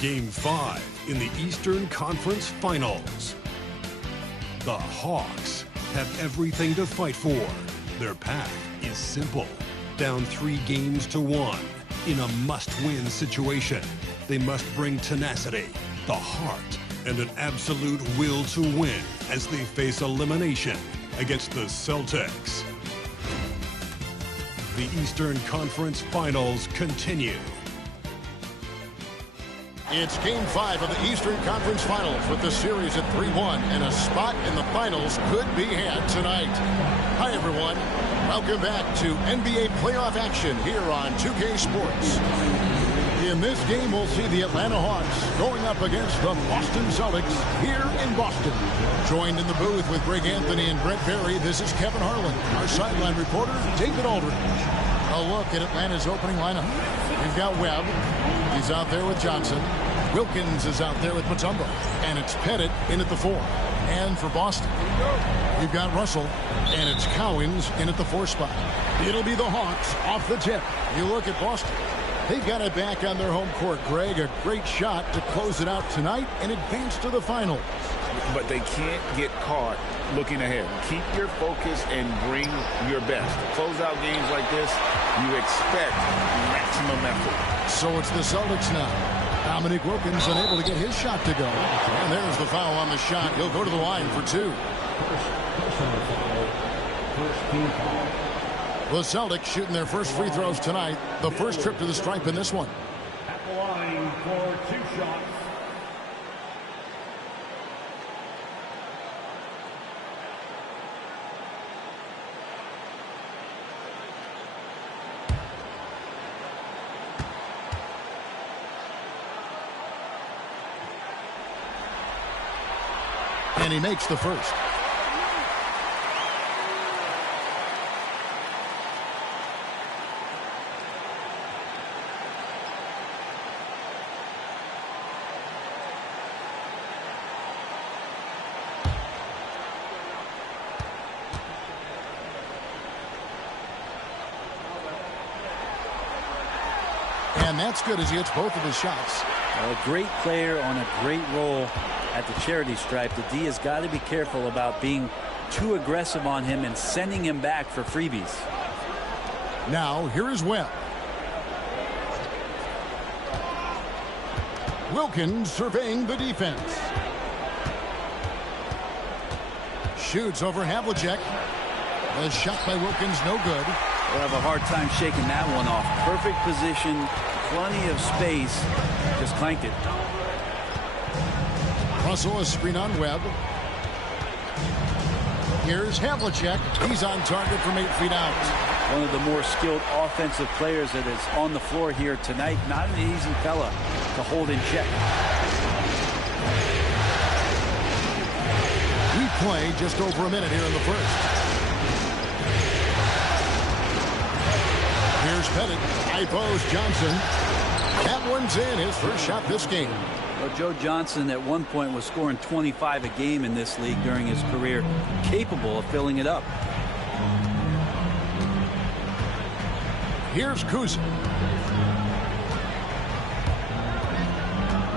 Game 5 in the Eastern Conference Finals. The Hawks have everything to fight for. Their path is simple. Down 3 games to 1 in a must-win situation. They must bring tenacity, the heart, and an absolute will to win as they face elimination against the Celtics. The Eastern Conference Finals continue. It's Game 5 of the Eastern Conference Finals with the series at 3-1, and a spot in the finals could be had tonight. Hi, everyone. Welcome back to NBA playoff action here on 2K Sports. In this game, we'll see the Atlanta Hawks going up against the Boston Celtics here in Boston. Joined in the booth with Greg Anthony and Brett Berry, this is Kevin Harlan. Our sideline reporter, David Aldridge. A look at Atlanta's opening lineup. We've got Webb. He's out there with Johnson. Wilkins is out there with Mutombo. And it's Pettit in at the 4. And for Boston, you've got Russell. And it's Cowens in at the 4 spot. It'll be the Hawks off the tip. You look at Boston. They've got it back on their home court, Greg. A great shot to close it out tonight and advance to the finals. But they can't get caught looking ahead. Keep your focus and bring your best. Close out games like this, you expect maximum effort. So it's the Celtics now. Dominique Wilkins unable to get his shot to go. And there's the foul on the shot. He'll go to the line for 2. The Celtics shooting their first free throws tonight. The first trip to the stripe in this one. At the line for 2 shots. And he makes the first. And that's good as he hits both of his shots. A great player on a great role at the charity stripe. The D has got to be careful about being too aggressive on him and sending him back for freebies. Now, here is Webb. Wilkins surveying the defense. Shoots over Havlicek. A shot by Wilkins, no good. We'll have a hard time shaking that one off. Perfect position, plenty of space. Just clanked it. Russell, a screen on Webb. Here's Havlicek. He's on target from 8 feet out. One of the more skilled offensive players that is on the floor here tonight. Not an easy fella to hold in check. We play just over a minute here in the first. Here's Pettit. High post, Johnson. That one's in. His first shot this game. Well, Joe Johnson at one point was scoring 25 a game in this league during his career, capable of filling it up. Here's Kuzma.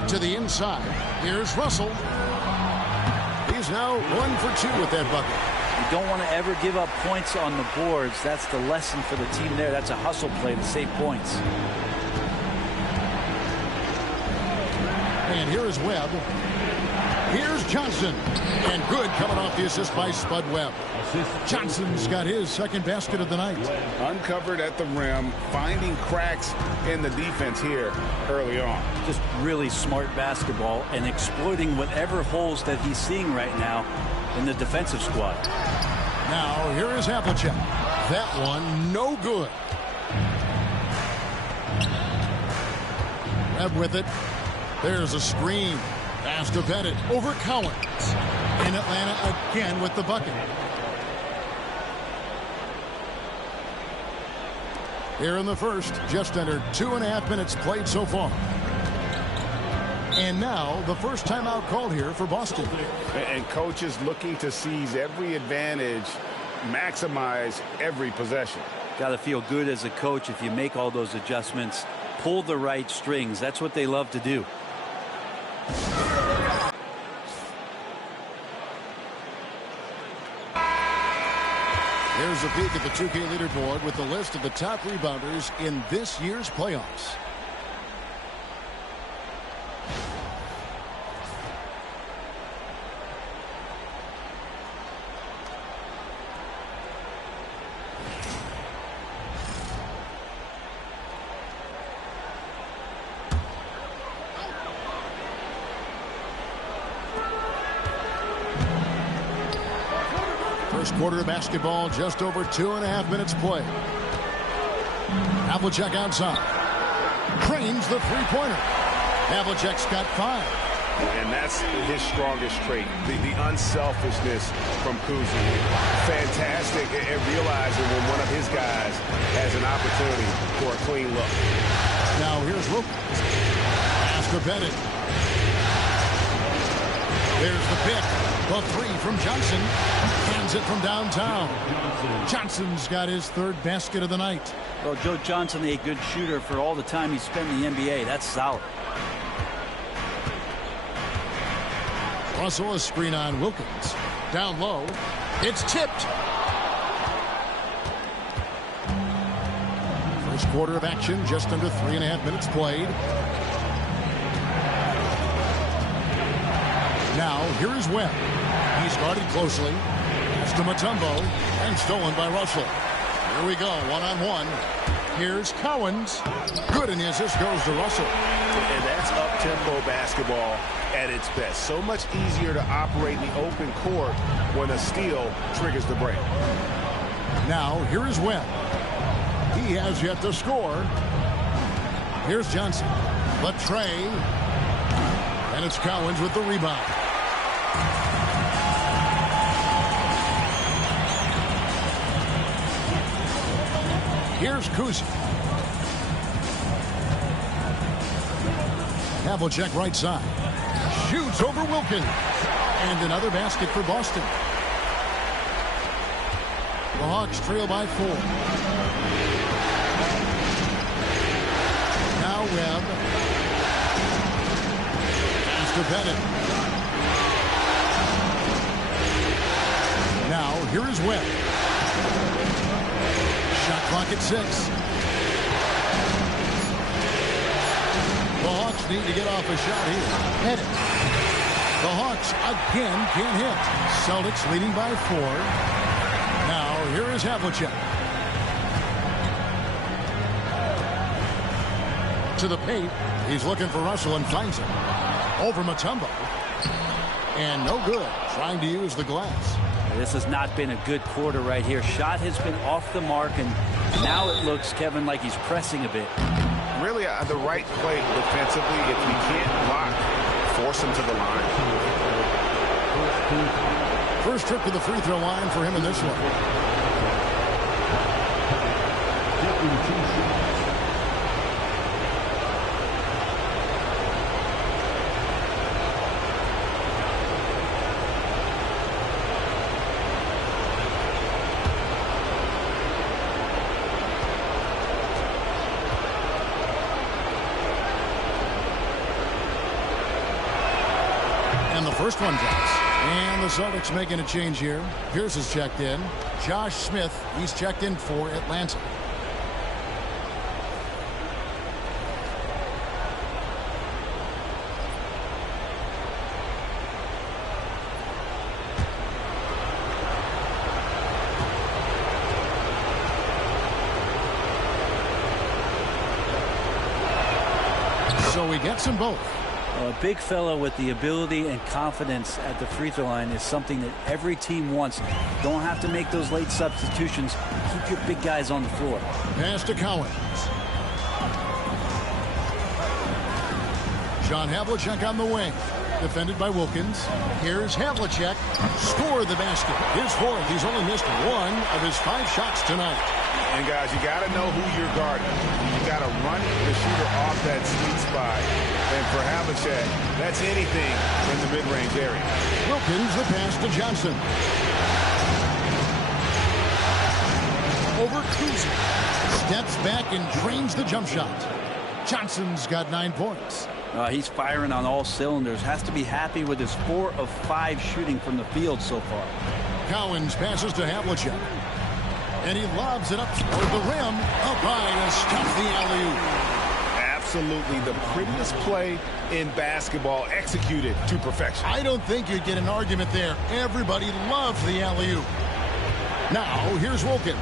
To the inside. Here's Russell. He's now 1 for 2 with that bucket. You don't want to ever give up points on the boards. That's the lesson for the team there. That's a hustle play to save points. And here is Webb. Here's Johnson. And good coming off the assist by Spud Webb. Johnson's got his second basket of the night. Uncovered at the rim, finding cracks in the defense here early on. Just really smart basketball and exploiting whatever holes that he's seeing right now in the defensive squad. Now here is Havlicek. That one no good. Webb with it. There's a screen. Pass to Pettit over Cowens. In Atlanta again with the bucket. Here in the first, just under 2.5 minutes played so far. And now the first timeout called here for Boston. And coaches looking to seize every advantage, maximize every possession. Got to feel good as a coach if you make all those adjustments, pull the right strings. That's what they love to do. Here's a peek at the 2K leaderboard with the list of the top rebounders in this year's playoffs. First quarter of basketball, just over 2.5 minutes played. Havlicek outside. Cranes the three-pointer. Havlicek's got 5. And that's his strongest trait, the unselfishness from Kuzi. Fantastic at realizing when one of his guys has an opportunity for a clean look. Now here's Wilkins. Pass to Pettit. There's the pick. The 3 from Johnson. Hands it from downtown. Johnson's got his 3rd basket of the night. Well, Joe Johnson, a good shooter for all the time he spent in the NBA. That's solid. Russell, a screen on Wilkins. Down low. It's tipped. First quarter of action, just under 3.5 minutes played. Now, here is Webb. He's guarded closely. Pass to Mutombo. And stolen by Russell. Here we go, one-on-one. Here's Cowens. Good, and the assist goes to Russell. And that's up-tempo basketball at its best. So much easier to operate in the open court when a steal triggers the break. Now, here is Webb. He has yet to score. Here's Johnson. Latre. And it's Cowens with the rebound. Here's Kuzi. Havlicek right side. Shoots over Wilkins. And another basket for Boston. The Hawks trail by 4. Now Webb. Pass to Pettit. Now here is Webb. Shot clock at 6. The Hawks need to get off a shot here. Pettit. The Hawks again can't hit. Celtics leading by 4. Now here is Havlicek. To the paint. He's looking for Russell and finds him. Over Mutombo. And no good. Trying to use the glass. This has not been a good quarter right here. Shot has been off the mark, and now it looks, Kevin, like he's pressing a bit. Really the right play defensively. If you can't block, force him to the line. First trip to the free throw line for him in this one. First one drops. And the Celtics making a change here. Pierce is checked in. Josh Smith, he's checked in for Atlanta. So he gets them both. A big fellow with the ability and confidence at the free throw line is something that every team wants. Don't have to make those late substitutions. Keep your big guys on the floor. Pass to Cowens. John Havlicek on the wing. Defended by Wilkins. Here's Havlicek. Scored the basket. His 4th. He's only missed 1 of his 5 shots tonight. And guys, you got to know who you're guarding. You got to run the shooter off that sweet spot. And for Havlicek, that's anything in the mid-range area. Wilkins, the pass to Johnson. Over Kuzi. Steps back and drains the jump shot. Johnson's got 9 points. He's firing on all cylinders. Has to be happy with his 4 of 5 shooting from the field so far. Cowens passes to Havlicek. And he lobs it up toward the rim. Up high to stop the alley-oop. Absolutely the prettiest play in basketball, executed to perfection. I don't think you'd get an argument there. Everybody loves the alley-oop. Now, here's Wilkins.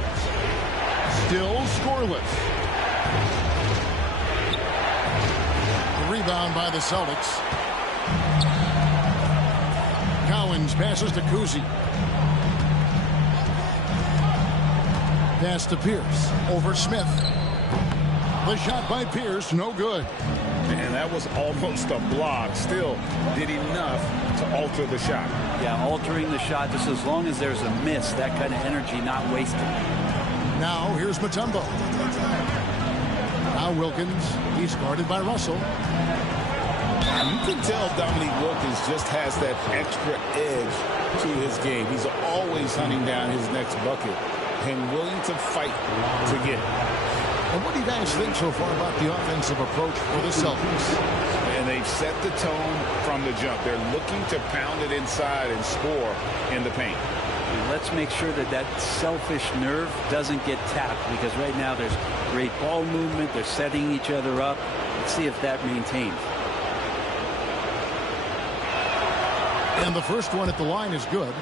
Still scoreless. The rebound by the Celtics. Cowens passes to Kuzi. Pass to Pierce. Over Smith. The shot by Pierce, no good. And that was almost a block. Still did enough to alter the shot. Yeah, altering the shot just as long as there's a miss. That kind of energy not wasted. Now here's Mutombo. Now Wilkins. He's guarded by Russell. You can tell Dominique Wilkins just has that extra edge to his game. He's always hunting down his next bucket and willing to fight to get it. And what do you guys think so far about the offensive approach for the Celtics? And they've set the tone from the jump. They're looking to pound it inside and score in the paint. And let's make sure that that selfish nerve doesn't get tapped, because right now there's great ball movement. They're setting each other up. Let's see if that maintains. And the first one at the line is good.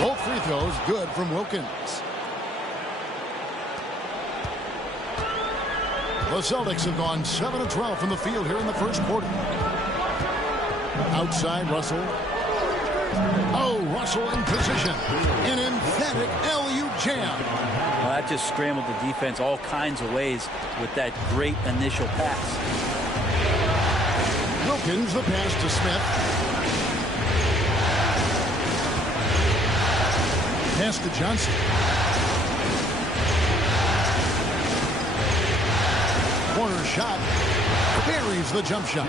Both free throws good from Wilkins. The Celtics have gone 7 of 12 from the field here in the first quarter. Outside Russell. Oh, Russell in position. An emphatic alley-oop jam. Well, that just scrambled the defense all kinds of ways with that great initial pass. Wilkins, the pass to Smith. Pass to Johnson. Corner shot. Buries the jump shot.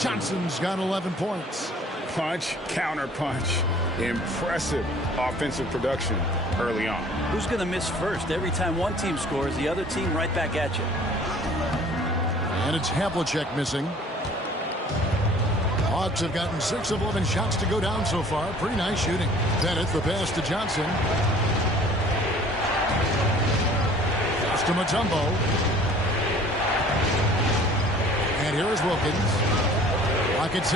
Johnson's got 11 points. Punch, counter punch. Impressive offensive production early on. Who's going to miss first? Every time one team scores, the other team right back at you. And it's Havlicek missing. Hawks have gotten 6 of 11 shots to go down so far. Pretty nice shooting. Pettit, the pass to Johnson. Pass to Mutombo. And here is Wilkins. Clock at 6.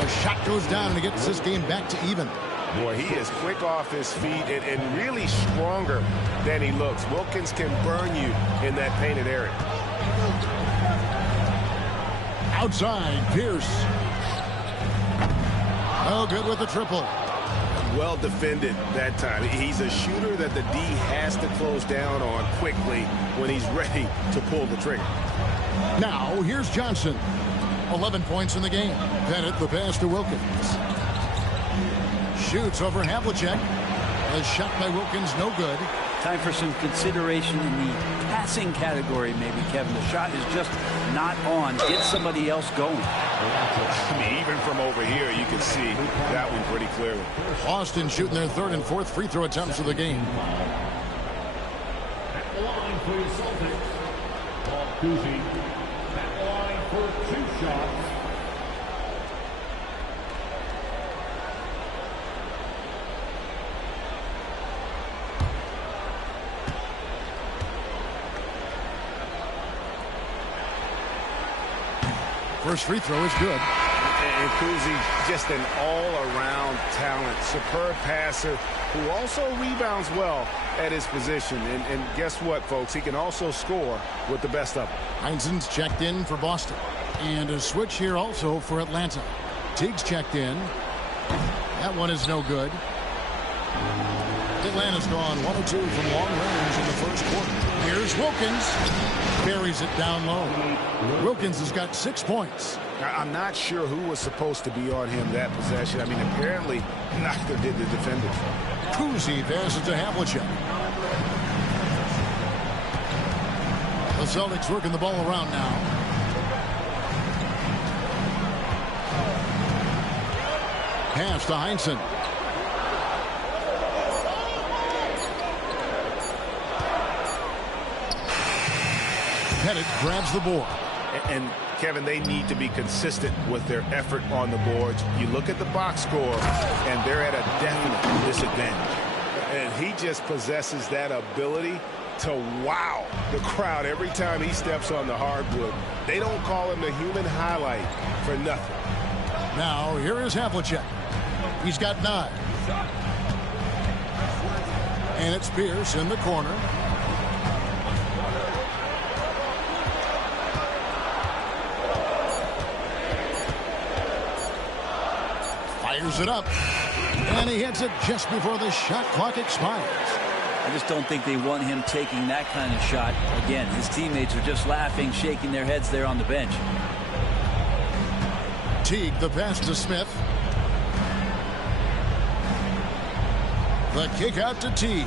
The shot goes down and he gets this game back to even. Boy, he is quick off his feet and really stronger than he looks. Wilkins can burn you in that painted area. Outside, Pierce. Oh, good with the triple. Well defended that time. He's a shooter that the D has to close down on quickly when he's ready to pull the trigger. Now, here's Johnson. 11 points in the game. Pettit, the pass to Wilkins. Shoots over Havlicek. A shot by Wilkins, no good. Time for some consideration in the passing category, maybe, Kevin. The shot is just not on. Get somebody else going. I mean, even from over here, you can see that one pretty clearly. Boston shooting their 3rd and 4th free throw attempts of the game. At the line for the Celtics, Paul Kuzi. At the line for 2 shots. First free throw is good. And Kuzi, just an all-around talent. Superb passer who also rebounds well at his position. And guess what, folks? He can also score with the best of them. Heinzen's checked in for Boston. And a switch here also for Atlanta. Teague's checked in. That one is no good. Atlanta's gone 1 of 2 from long range in the first quarter. Here's Wilkins. Buries it down low. Wilkins has got 6 points. I'm not sure who was supposed to be on him that possession. I mean, apparently neither did the defenders. Kuzi passes to Havlicek. The Celtics working the ball around now. Pass to Heinsohn. Pettit grabs the board. And Kevin, they need to be consistent with their effort on the boards. You look at the box score, and they're at a definite disadvantage. And he just possesses that ability to wow the crowd every time he steps on the hardwood. They don't call him the human highlight for nothing. Now, here is Havlicek. He's got 9. And it's Pierce in the corner. Fires it up. And he hits it just before the shot clock expires. I just don't think they want him taking that kind of shot. Again, his teammates are just laughing, shaking their heads there on the bench. Teague, the pass to Smith. The kick out to Teague.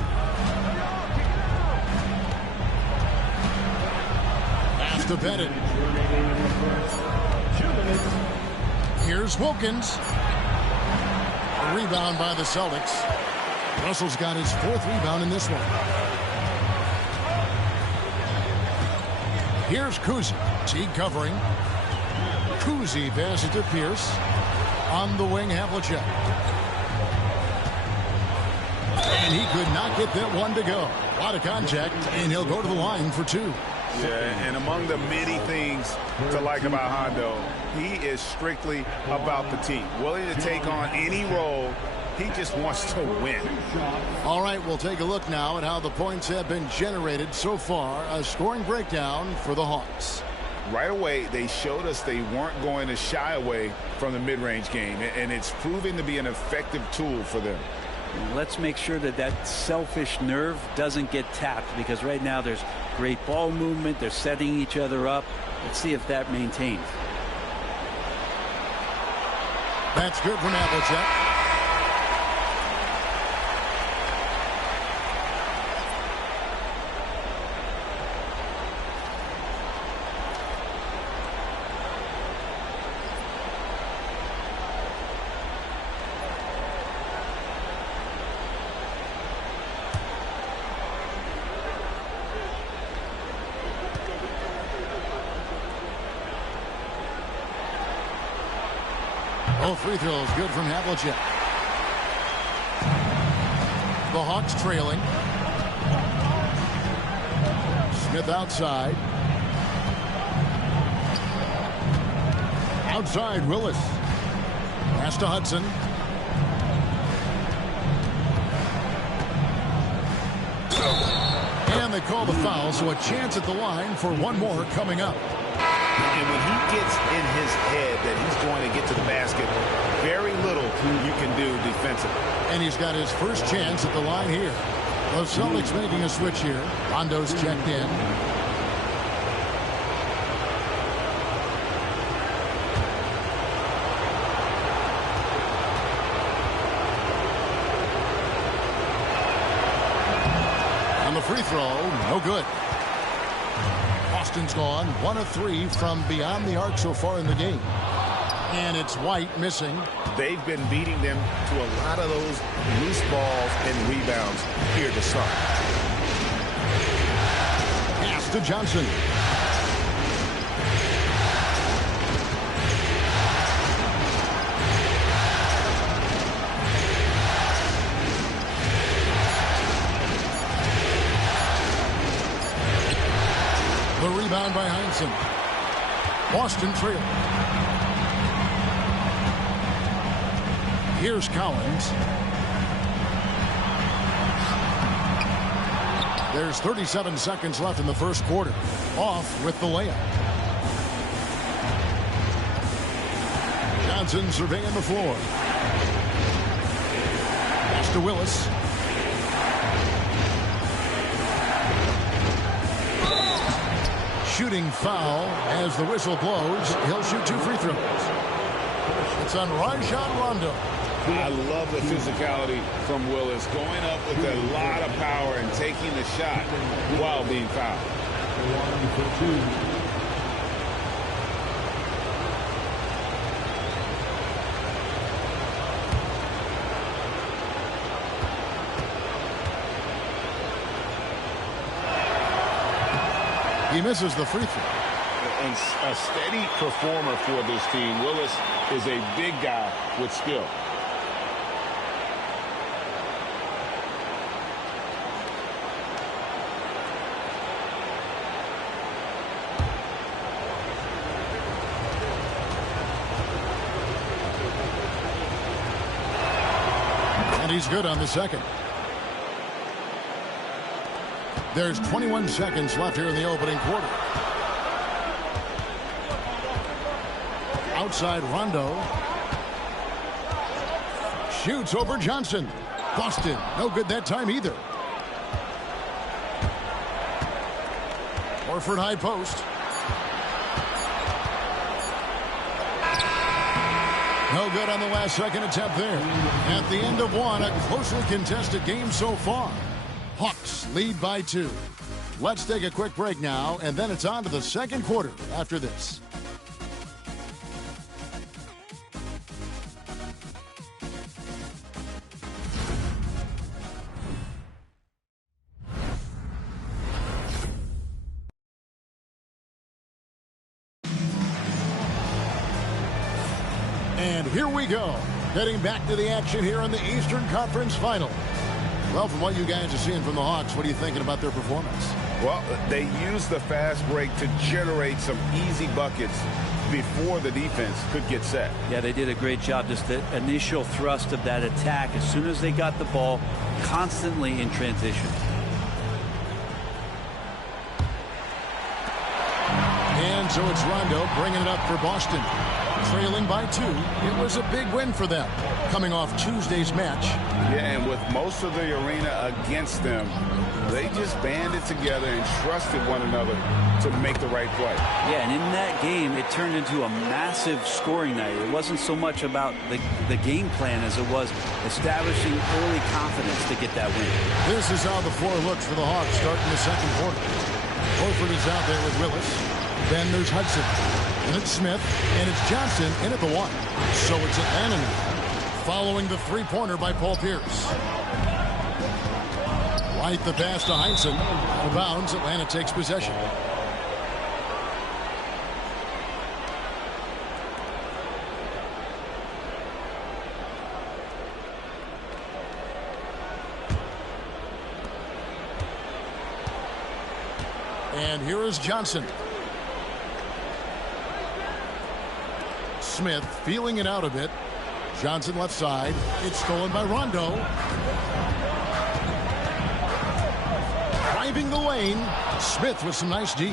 Pass to Pettit. Here's Wilkins. A rebound by the Celtics. Russell's got his 4th rebound in this one. Here's Kuzi. Teague covering. Kuzi passes to Pierce. On the wing, Havlicek. And he could not get that one to go. A lot of contact, and he'll go to the line for 2. Yeah, and among the many things to like about Hondo, he is strictly about the team. Willing to take on any role. He just wants to win. All right, we'll take a look now at how the points have been generated so far. A scoring breakdown for the Hawks. Right away, they showed us they weren't going to shy away from the mid-range game, and it's proven to be an effective tool for them. Let's make sure that that selfish nerve doesn't get tapped, because right now there's great ball movement. They're setting each other up. Let's see if that maintains. That's good from Havlicek. Both free throws good from Havlicek. The Hawks trailing. Smith outside. Outside Willis. Pass to Hudson. And they call the foul, so a chance at the line for one more coming up. And when he gets in his head that he's going to get to the basket, very little you can do defensively. And he's got his first chance at the line here. The Celtics making a switch here. Rondo's checked in. On the free throw, no good. Boston's gone 1 of 3 from beyond the arc so far in the game. And it's White missing. They've been beating them to a lot of those loose balls and rebounds here to start. Pass to Johnson. The rebound by Heinsohn. Boston trail. Here's Collins. There's 37 seconds left in the first quarter. Off with the layup. Johnson surveying the floor. Pass to Willis. Shooting foul as the whistle blows. He'll shoot 2 free throws. It's on Rajon Rondo. I love the physicality from Willis, going up with a lot of power and taking the shot while being fouled. the line for two. He misses the free throw. And a steady performer for this team. Willis is a big guy with skill. And he's good on the second. There's 21 seconds left here in the opening quarter. Outside Rondo. Shoots over Johnson. Boston, no good that time either. Horford high post. No good on the last second attempt there. At the end of one, a closely contested game so far. Hawks lead by 2. Let's take a quick break now, and then it's on to the second quarter after this. And here we go. Heading back to the action here in the Eastern Conference Final. Well, from what you guys are seeing from the Hawks, what are you thinking about their performance? Well, they used the fast break to generate some easy buckets before the defense could get set. Yeah, they did a great job. Just the initial thrust of that attack as soon as they got the ball, constantly in transition. And so it's Rondo bringing it up for Boston. Trailing by 2. It was a big win for them, coming off Tuesday's match. Yeah, and with most of the arena against them, they just banded together and trusted one another to make the right play. Yeah, and in that game, it turned into a massive scoring night. It wasn't so much about the game plan as it was establishing early confidence to get that win. This is how the floor looks for the Hawks starting the second quarter. Horford is out there with Willis. Then there's Hudson. And it's Smith. And it's Johnson in at the 1. So it's Atlanta now, following the three-pointer by Paul Pierce. White the pass to Heinsohn. Out of bounds. Atlanta takes possession. And here is Johnson. Smith feeling it out a bit. Johnson left side. It's stolen by Rondo. Driving the lane. Smith with some nice D.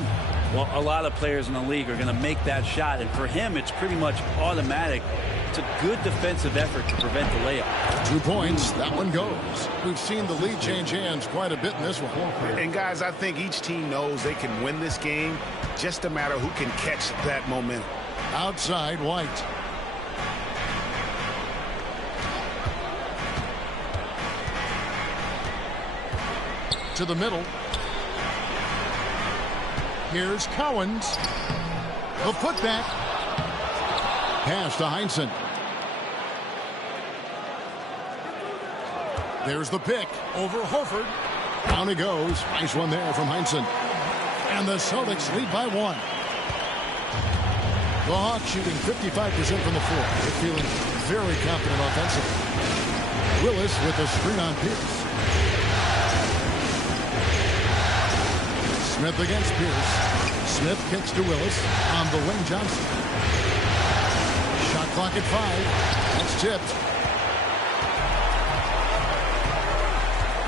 Well, a lot of players in the league are going to make that shot, and for him, it's pretty much automatic. It's a good defensive effort to prevent the layup. 2 points. That one goes. We've seen the lead change hands quite a bit in this one. And, guys, I think each team knows they can win this game. Just a matter who can catch that momentum. Outside, White. To the middle. Here's Cowens. The putback. Pass to Heinsohn. There's the pick over Horford. Down it goes. Nice one there from Heinsohn. And the Celtics lead by 1. The Hawks shooting 55% from the floor. They're feeling very confident offensively. Willis with a screen on Pierce. Smith against Pierce. Smith kicks to Willis. On the wing, Johnson. Shot clock at 5. That's tipped.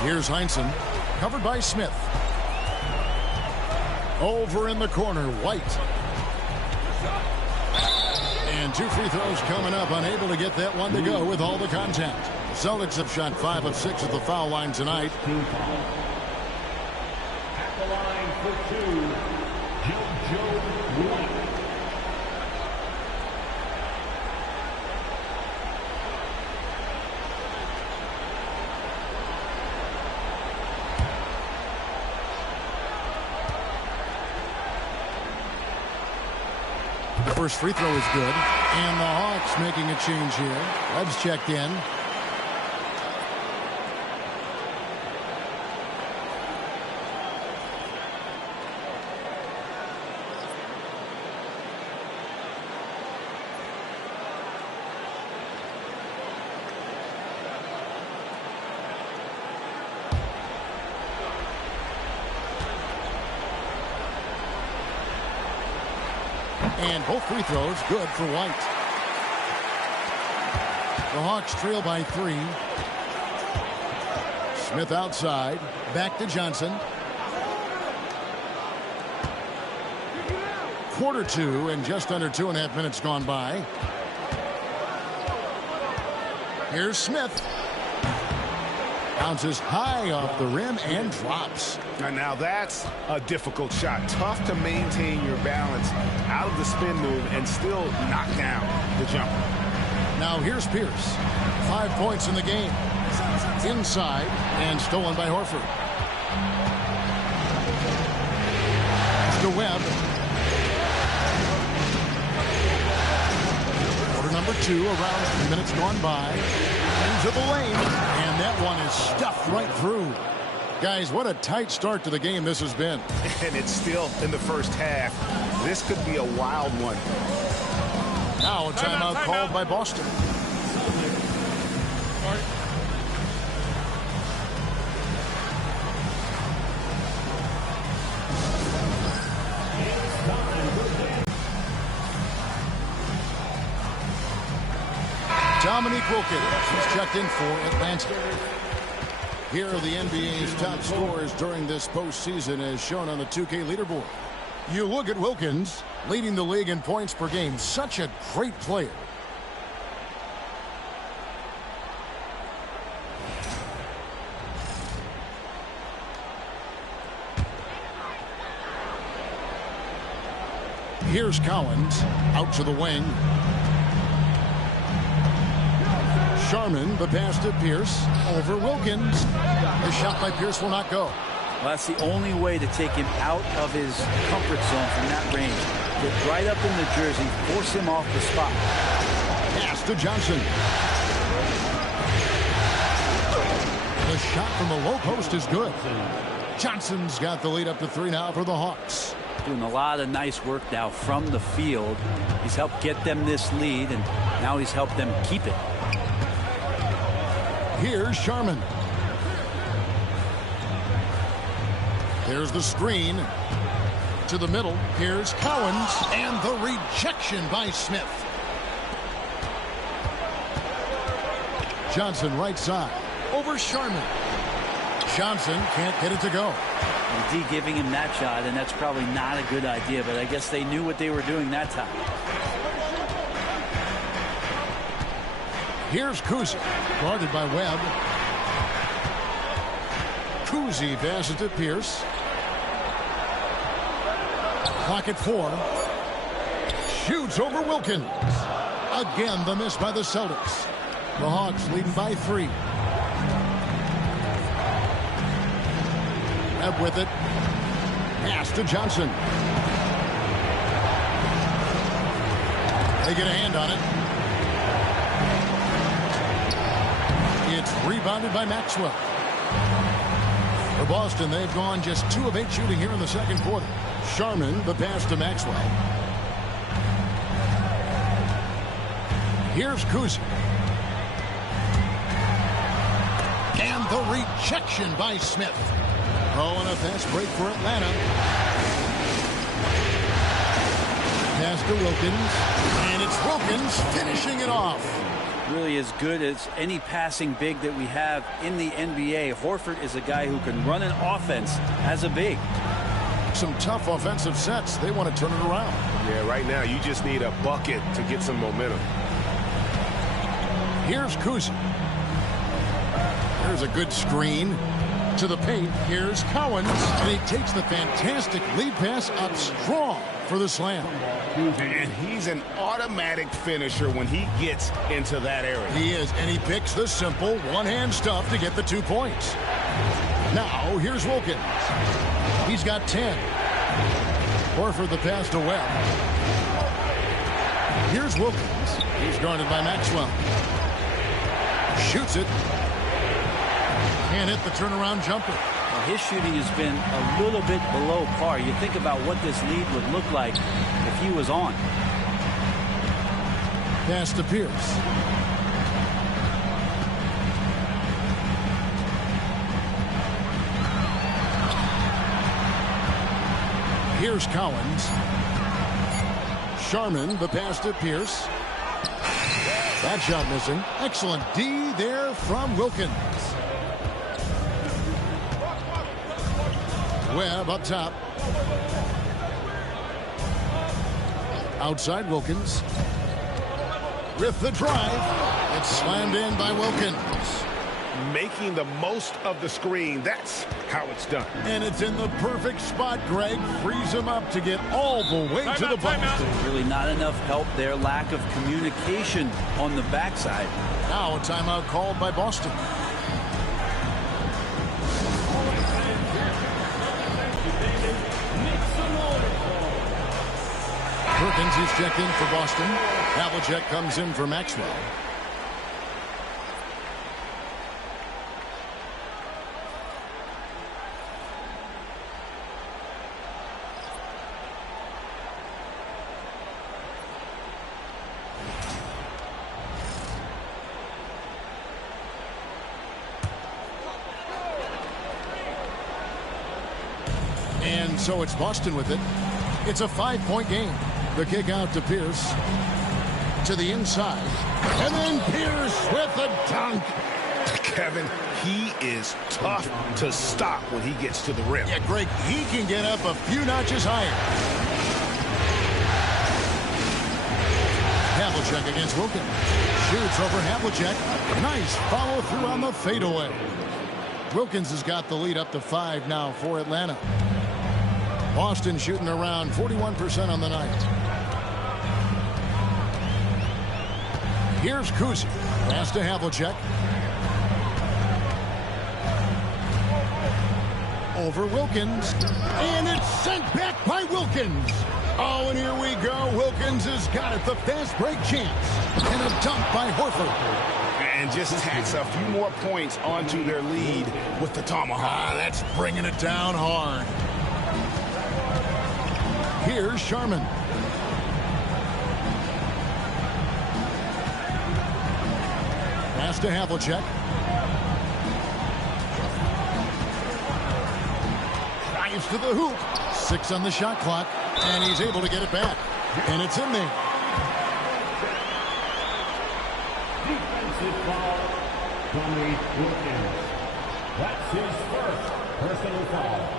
Here's Heinsohn. Covered by Smith. Over in the corner, White. And 2 free throws coming up. Unable to get that one to go with all the contact. The Celtics have shot 5 of 6 at the foul line tonight. At the line for 2, Joe White. The first free throw is good. And the Hawks making a change here. Webb's checked in. And both free throws good for White. The Hawks trail by 3. Smith outside. Back to Johnson. Quarter 2 and just under 2.5 minutes gone by. Here's Smith. Bounces high off the rim and drops. Now that's a difficult shot. Tough to maintain your balance out of the spin move and still knock down the jumper. Now here's Pierce. 5 points in the game. Inside and stolen by Horford. To Webb. Quarter number 2, around 3 minutes gone by. Into the lane, and that one is stuffed right through. Guys, what a tight start to the game this has been. And it's still in the first half. This could be a wild one. Now a timeout called by Boston. Dominique Wilkins is checked in for Atlanta. Here are the NBA's top scorers during this postseason as shown on the 2K leaderboard. You look at Wilkins, leading the league in points per game. Such a great player. Here's Collins, out to the wing. Sharman, the pass to Pierce, over Wilkins. The shot by Pierce will not go. Well, that's the only way to take him out of his comfort zone from that range. Get right up in the jersey, force him off the spot. Pass to Johnson. The shot from the low post is good. Johnson's got the lead up to 3 now for the Hawks. Doing a lot of nice work now from the field. He's helped get them this lead, and now he's helped them keep it. Here's Sharman. There's the screen to the middle. Here's Collins, and the rejection by Smith. Johnson right side over Sharman. Johnson can't get it to go. D giving him that shot, and that's probably not a good idea, but I guess they knew what they were doing that time. Here's Kuzi, guarded by Webb. Kuzi passes to Pierce. Clock at 4. Shoots over Wilkins. Again, the miss by the Celtics. The Hawks leading by 3. Webb with it. Pass to Johnson. They get a hand on it. It's rebounded by Maxwell. For Boston, they've gone just 2 of 8 shooting here in the second quarter. Sharman, the pass to Maxwell. Here's Kuzi. And the rejection by Smith. Oh, and a fast break for Atlanta. Pass to Wilkins. And it's Wilkins finishing it off. Really as good as any passing big that we have in the NBA. Horford is a guy who can run an offense as a big. Some tough offensive sets. They want to turn it around. Yeah, right now you just need a bucket to get some momentum. Here's Kuzi. Here's a good screen to the paint. Here's Collins, and he takes the fantastic lead pass up strong for the slam. And he's an automatic finisher when he gets into that area. He is, and he picks the simple one-hand stuff to get the 2 points. Now, here's Wilkins. He's got 10. Horford the pass to Webb. Here's Wilkins. He's guarded by Maxwell. Shoots it. Can't hit the turnaround jumper. Well, his shooting has been a little bit below par. You think about what this lead would look like if he was on. Pass to Pierce. Here's Collins. Sharman, the pass to Pierce. That shot missing. Excellent D there from Wilkins. Webb up top. Outside Wilkins. With the drive. It's slammed in by Wilkins. Making the most of the screen. That's how it's done. And it's in the perfect spot, Greg. Frees him up to get all the way to the bucket. Really not enough help there. Lack of communication on the backside. Now a timeout called by Boston. Wilkins, he's checked in for Boston. Havlicek comes in for Maxwell. And so it's Boston with it. It's a 5-point game. The kick out to Pierce. To the inside. And then Pierce with a dunk. Kevin, he is tough to stop when he gets to the rim. Yeah, Greg, he can get up a few notches higher. Havlicek against Wilkins. Shoots over Havlicek. Nice follow through on the fadeaway. Wilkins has got the lead up to 5 now for Atlanta. Boston shooting around 41% on the night. Here's Kuzi. Pass to Havlicek. Over Wilkins. And it's sent back by Wilkins. Oh, and here we go. Wilkins has got it. The fast break chance. And a dunk by Horford. And just tacks a few more points onto their lead with the tomahawk. That's bringing it down hard. Here's Sharman. Pass to Havlicek. Drives to the hoop. 6 on the shot clock. And he's able to get it back. And it's in there. Defensive foul, Dominique Wilkins. That's his first personal foul.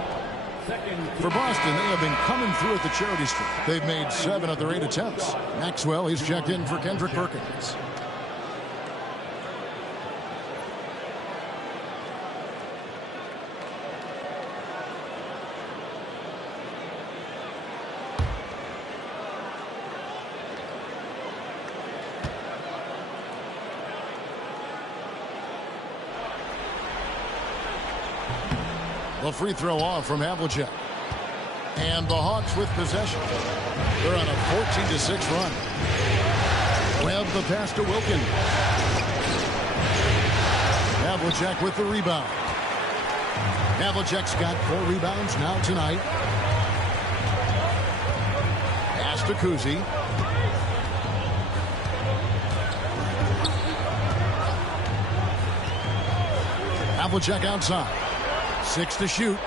For Boston, they have been coming through at the charity strip. They've made 7 of their 8 attempts. Maxwell, he's checked in for Kendrick Perkins. The free throw off from Havlicek. And the Hawks with possession. They're on a 14-6 run. Webb the pass to Wilkins. Havlicek with the rebound. Havlicek's got 4 rebounds now tonight. Pass to Kuzi. Havlicek outside. 6 to shoot.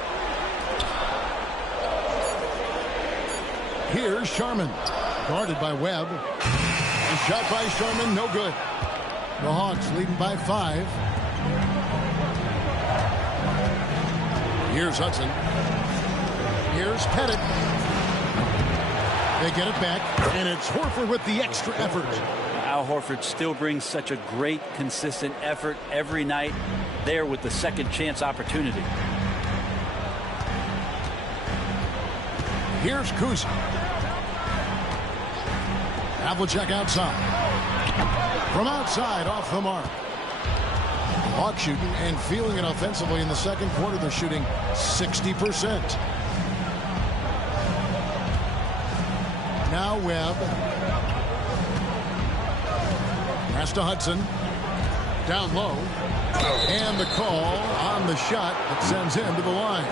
Here's Sharman. Guarded by Webb. And shot by Sharman, no good. The Hawks leading by 5. Here's Hudson. Here's Pettit. They get it back, and it's Horford with the extra effort. Al Horford still brings such a great, consistent effort every night there with the second chance opportunity. Here's Kuzi. Havlicek outside. From outside, off the mark. Hawk shooting and feeling it offensively in the second quarter. They're shooting 60%. Now Webb. Pass to Hudson. Down low. And the call on the shot that sends him to the line.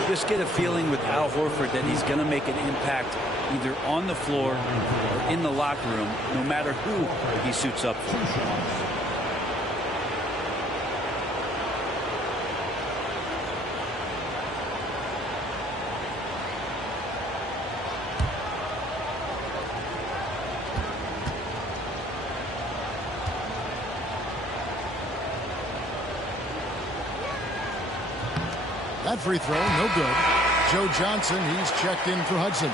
You just get a feeling with Al Horford that he's going to make an impact either on the floor or in the locker room, no matter who he suits up for. That free throw, no good. Joe Johnson, he's checked in for Hudson.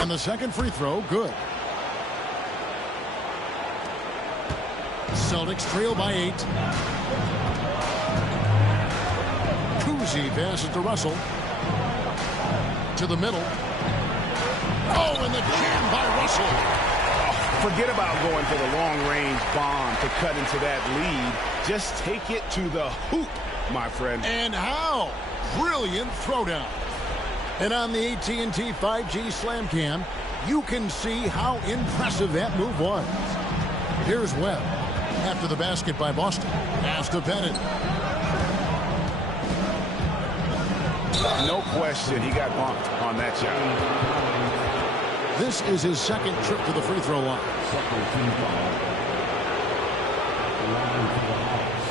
And the second free throw, good. Celtics trail by 8. Cousy passes to Russell. To the middle. Oh, and the jam by Russell. Oh, forget about going for the long-range bomb to cut into that lead. Just take it to the hoop, my friend. And how? Brilliant throwdown. And on the AT&T 5G Slam Cam, you can see how impressive that move was. Here's Webb. After the basket by Boston. Pass to Pettit. No question, he got bumped on that shot. This is his second trip to the free throw line. Second team foul. Line for the Hawks.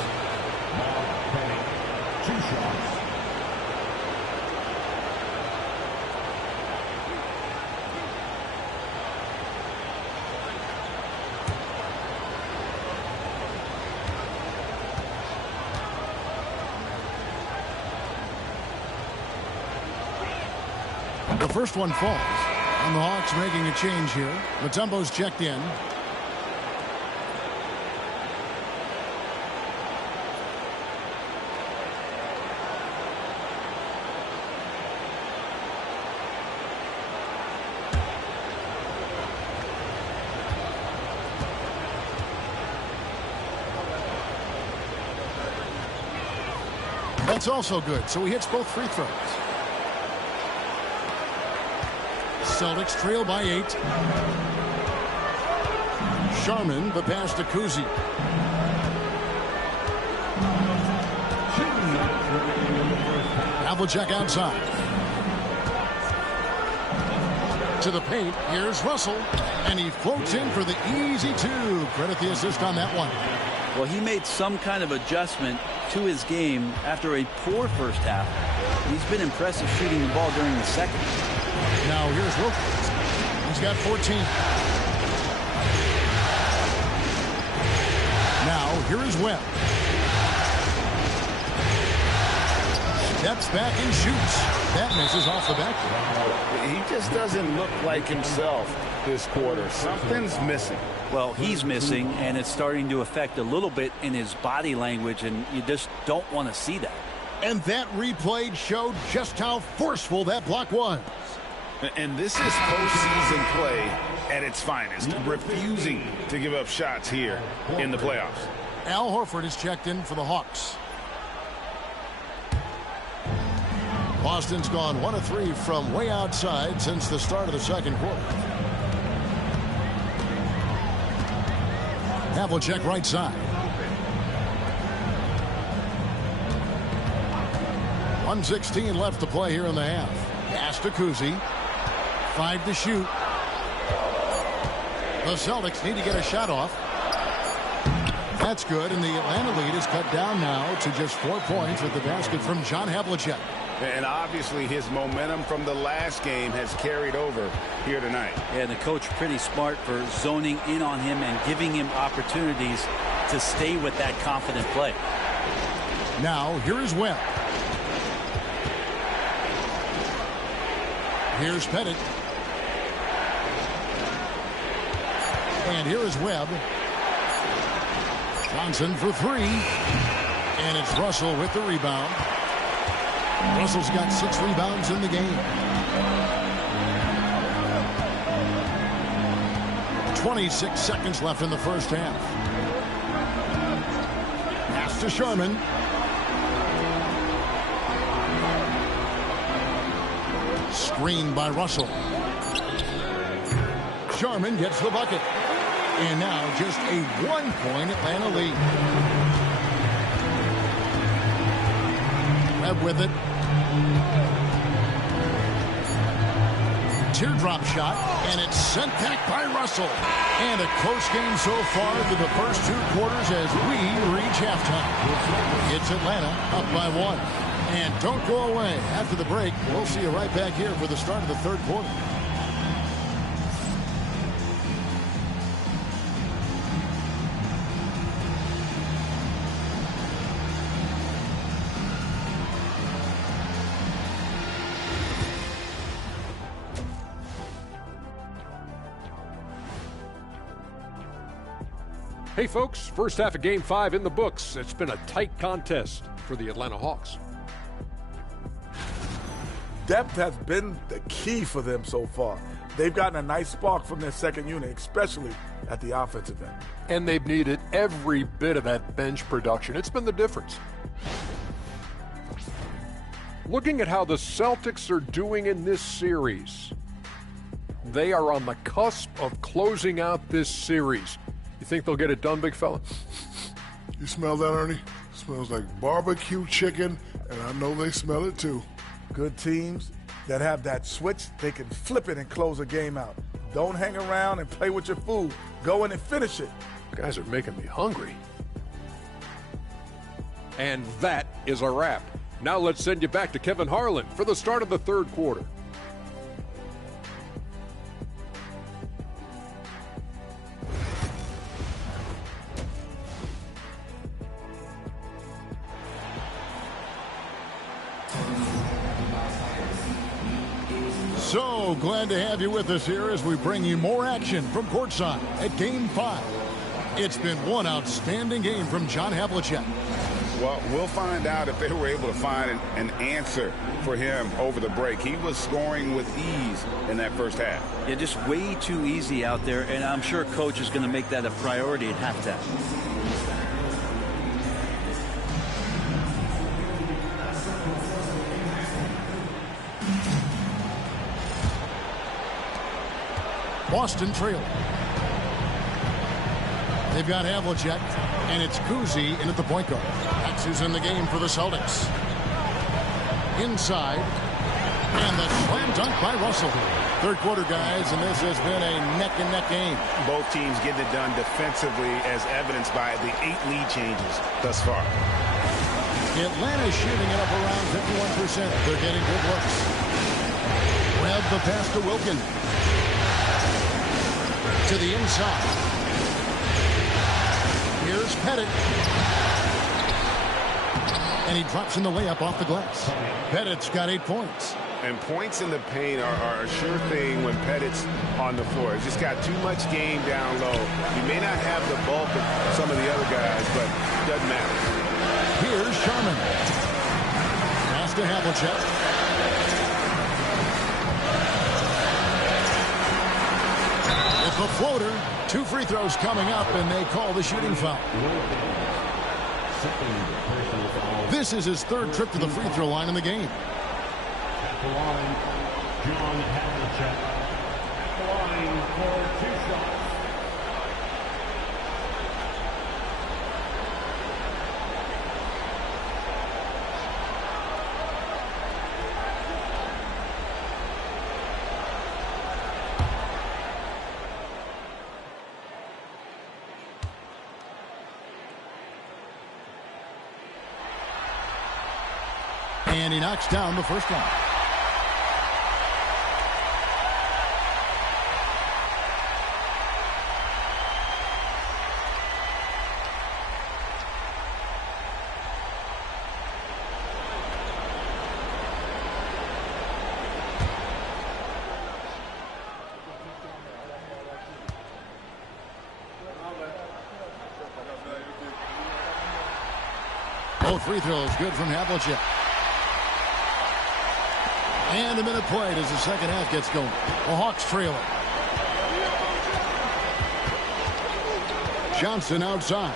Pettit. 2 shots. The first one falls. And the Hawks making a change here. Mutombo's checked in. That's also good, so he hits both free throws. Celtics trail by 8. Sharman, the pass to Cousy. Havlicek outside. To the paint. Here's Russell. And he floats in for the easy 2. Credit the assist on that one. Well, he made some kind of adjustment to his game after a poor first half. He's been impressive shooting the ball during the second. Now here's Wilkins. He's got 14. Now here is Webb. Steps back and shoots. That misses off the back. He just doesn't look like himself this quarter. Something's missing. Well, he's missing, and it's starting to affect a little bit in his body language, and you just don't want to see that. And that replay showed just how forceful that block was. And this is postseason play at its finest, refusing to give up shots here in the playoffs. Al Horford is checked in for the Hawks. Boston's gone 1 of 3 from way outside since the start of the second quarter. Havlicek right side. 1:16 left to play here in the half. Pass to Cousy. 5 to shoot. The Celtics need to get a shot off. That's good, and the Atlanta lead is cut down now to just 4 points with the basket from John Havlicek. And obviously his momentum from the last game has carried over here tonight. Yeah, the coach pretty smart for zoning in on him and giving him opportunities to stay with that confident play. Now here is Webb. Here's Pettit. And here is Webb. Johnson for 3. And it's Russell with the rebound. Russell's got 6 rebounds in the game. 26 seconds left in the first half. Pass to Sharman. Screened by Russell. Sharman gets the bucket. And now just a 1-point Atlanta lead. Webb with it. Teardrop shot, and it's sent back by Russell. And a close game so far through the first 2 quarters as we reach halftime. It's Atlanta up by 1. And don't go away. After the break, we'll see you right back here for the start of the third quarter. Hey folks, first half of Game 5 in the books. It's been a tight contest for the Atlanta Hawks. Depth has been the key for them so far. They've gotten a nice spark from their second unit, especially at the offensive end. And they've needed every bit of that bench production. It's been the difference. Looking at how the Celtics are doing in this series, they are on the cusp of closing out this series. You think they'll get it done, big fella? You smell that, Ernie? It smells like barbecue chicken, and I know they smell it too. Good teams that have that switch, they can flip it and close a game out. Don't hang around and play with your food. Go in and finish it. You guys are making me hungry. And that is a wrap. Now let's send you back to Kevin Harlan for the start of the third quarter. So glad to have you with us here as we bring you more action from courtside at Game 5. It's been one outstanding game from John Havlicek. Well, we'll find out if they were able to find an answer for him over the break. He was scoring with ease in that first half. Yeah, just way too easy out there, and I'm sure Coach is going to make that a priority at halftime. Boston trail. They've got Havlicek, and it's Kuzi in at the point guard. That's who's in the game for the Celtics. Inside, and the slam dunk by Russell. Third quarter, guys, and this has been a neck-and-neck game. Both teams getting it done defensively, as evidenced by the 8 lead changes thus far. Atlanta's shooting it up around 51%. They're getting good looks. Webb the pass to Wilkins. To the inside. Here's Pettit. And he drops in the layup off the glass. Pettit's got 8 points. And points in the paint are a sure thing when Pettit's on the floor. He's just got too much game down low. He may not have the bulk of some of the other guys, but it doesn't matter. Here's Sharman. Pass to Havlicek. The floater, 2 free throws coming up, and they call the shooting foul. This is his 3rd trip to the free throw line in the game. At the line, John Havlicek. At the line for 2 shots. And he knocks down the first one. Both free throws good from Havlicek. And a minute played as the second half gets going. The Hawks trailing. Johnson outside.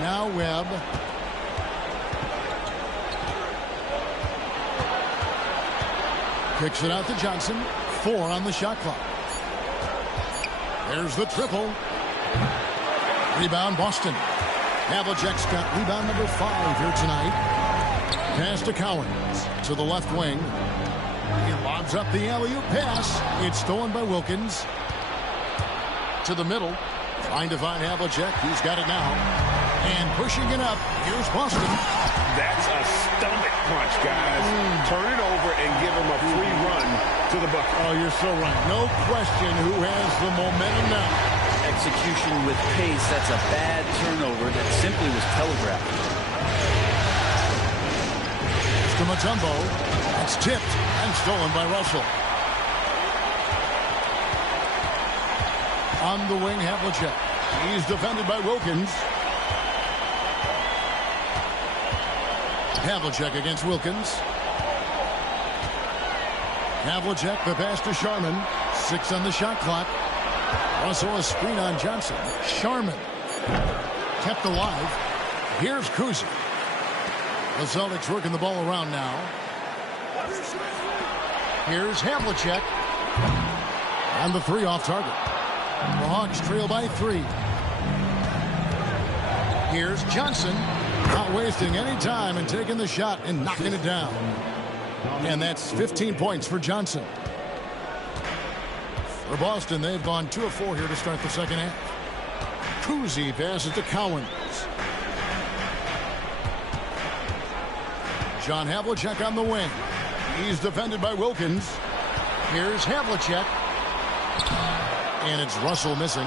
Now Webb. Kicks it out to Johnson. 4 on the shot clock. There's the triple. Rebound Boston. Havlicek's got rebound number 5 here tonight. Pass to Cowens to the left wing. He lobs up the alley-oop pass. It's stolen by Wilkins. To the middle. Trying to find Havlicek. He's got it now. And pushing it up. Here's Boston. That's a stomach punch, guys. Turn it over and give him a free run to the bucket. Oh, you're so right. No question who has the momentum now. Execution with pace. That's a bad turnover that simply was telegraphed. It's to Mutombo. It's tipped and stolen by Russell. On the wing, Havlicek. He's defended by Wilkins. Havlicek against Wilkins. Havlicek, the pass to Sharman. 6 on the shot clock. Russell a screen on Johnson. Sharman kept alive. Here's Kuzi. The Celtics working the ball around now. Here's Havlicek. And the 3 off target. The Hawks trail by 3. Here's Johnson. Not wasting any time and taking the shot and knocking it down. And that's 15 points for Johnson. For Boston, they've gone 2 of 4 here to start the second half. Kuzi passes to Cowens. John Havlicek on the wing. He's defended by Wilkins. Here's Havlicek. And it's Russell missing.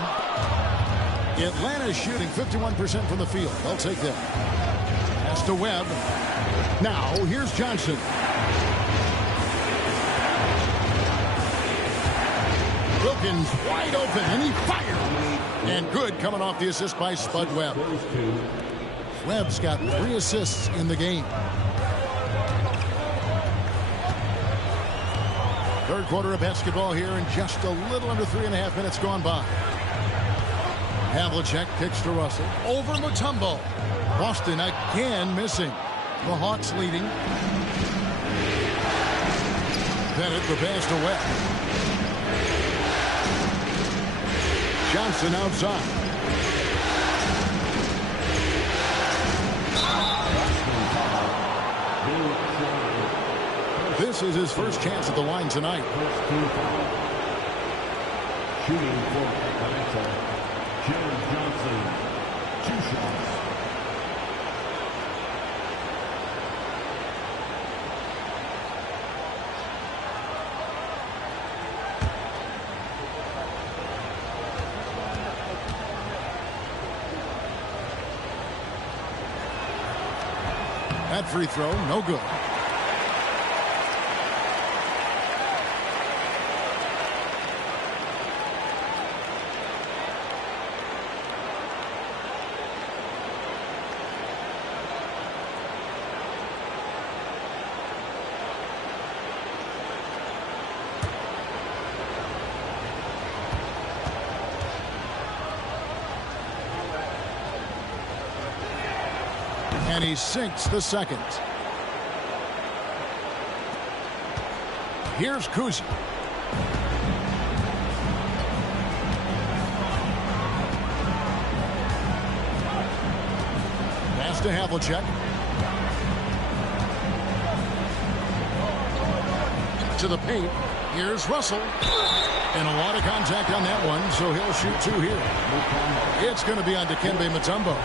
Atlanta shooting 51% from the field. They'll take that. Pass to Webb. Now, here's Johnson. Wilkins wide open, and he fired. And good coming off the assist by Spud Webb. Webb's got 3 assists in the game. Third quarter of basketball here, and just a little under 3.5 minutes gone by. Havlicek kicks to Russell. Over Mutombo. Boston again missing. The Hawks leading. Pettit the pass to Webb. Johnson outside. This is his first chance at the line tonight. Shooting for Atlanta, Jalen Johnson, 2 shots. That free throw, no good. And he sinks the second. Here's Kuzi. Pass to Havlicek. To the paint. Here's Russell. And a lot of contact on that one, so he'll shoot 2 here. It's going to be on Dikembe Mutombo.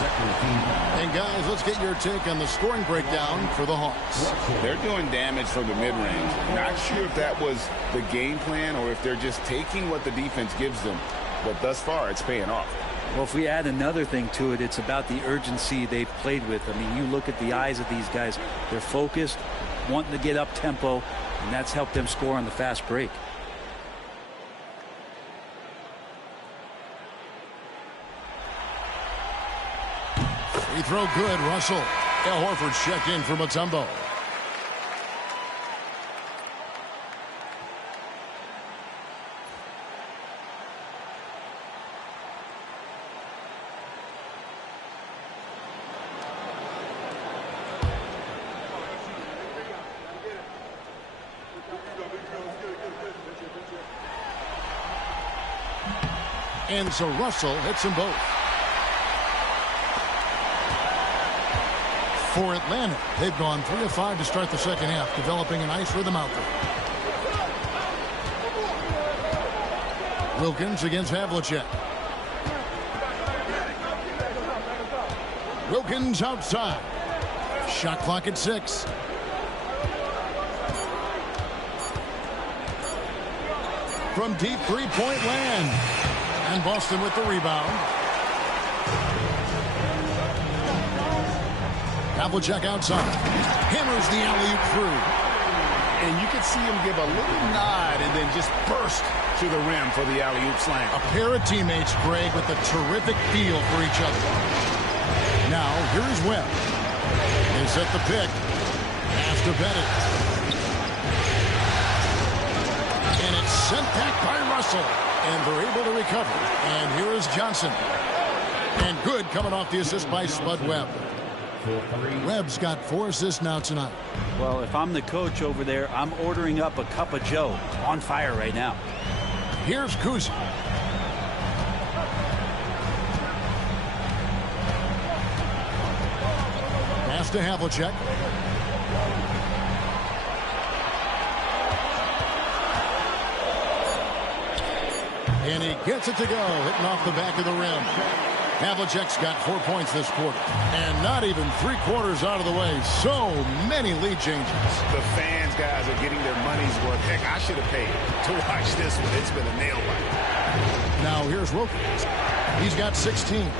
And guys, let's get your take on the scoring breakdown for the Hawks. They're doing damage from the mid-range. Not sure if that was the game plan or if they're just taking what the defense gives them. But thus far, it's paying off. Well, if we add another thing to it, it's about the urgency they've played with. I mean, you look at the eyes of these guys. They're focused, wanting to get up tempo, and that's helped them score on the fast break. Free throw good, Russell. Al Horford's checked in for Mutombo. And so Russell hits them both. For Atlanta, they've gone 3 of 5 to start the second half, developing a nice rhythm out there. Wilkins against Havlicek. Wilkins outside. Shot clock at 6. From deep three-point land. And Boston with the rebound. Havlicek outside. Hammers the alley-oop through. And you can see him give a little nod and then just burst to the rim for the alley-oop slam. A pair of teammates, Greg, with a terrific feel for each other. Now, here is Webb. They set the pick. Pass to Pettit. And it's sent back by Russell. And they're able to recover. And here is Johnson. And good coming off the assist by Spud Webb. Webb's got 4 assists now tonight. Well, if I'm the coach over there, I'm ordering up a cup of Joe. On fire right now. Here's Kuzi. Pass to Havlicek. And he gets it to go, hitting off the back of the rim. Havlicek's got 4 points this quarter. And not even 3/4 out of the way. So many lead changes. The fans, guys, are getting their money's worth. Heck, I should have paid to watch this one. It's been a nail biter. Now here's Wilkins. He's got 16.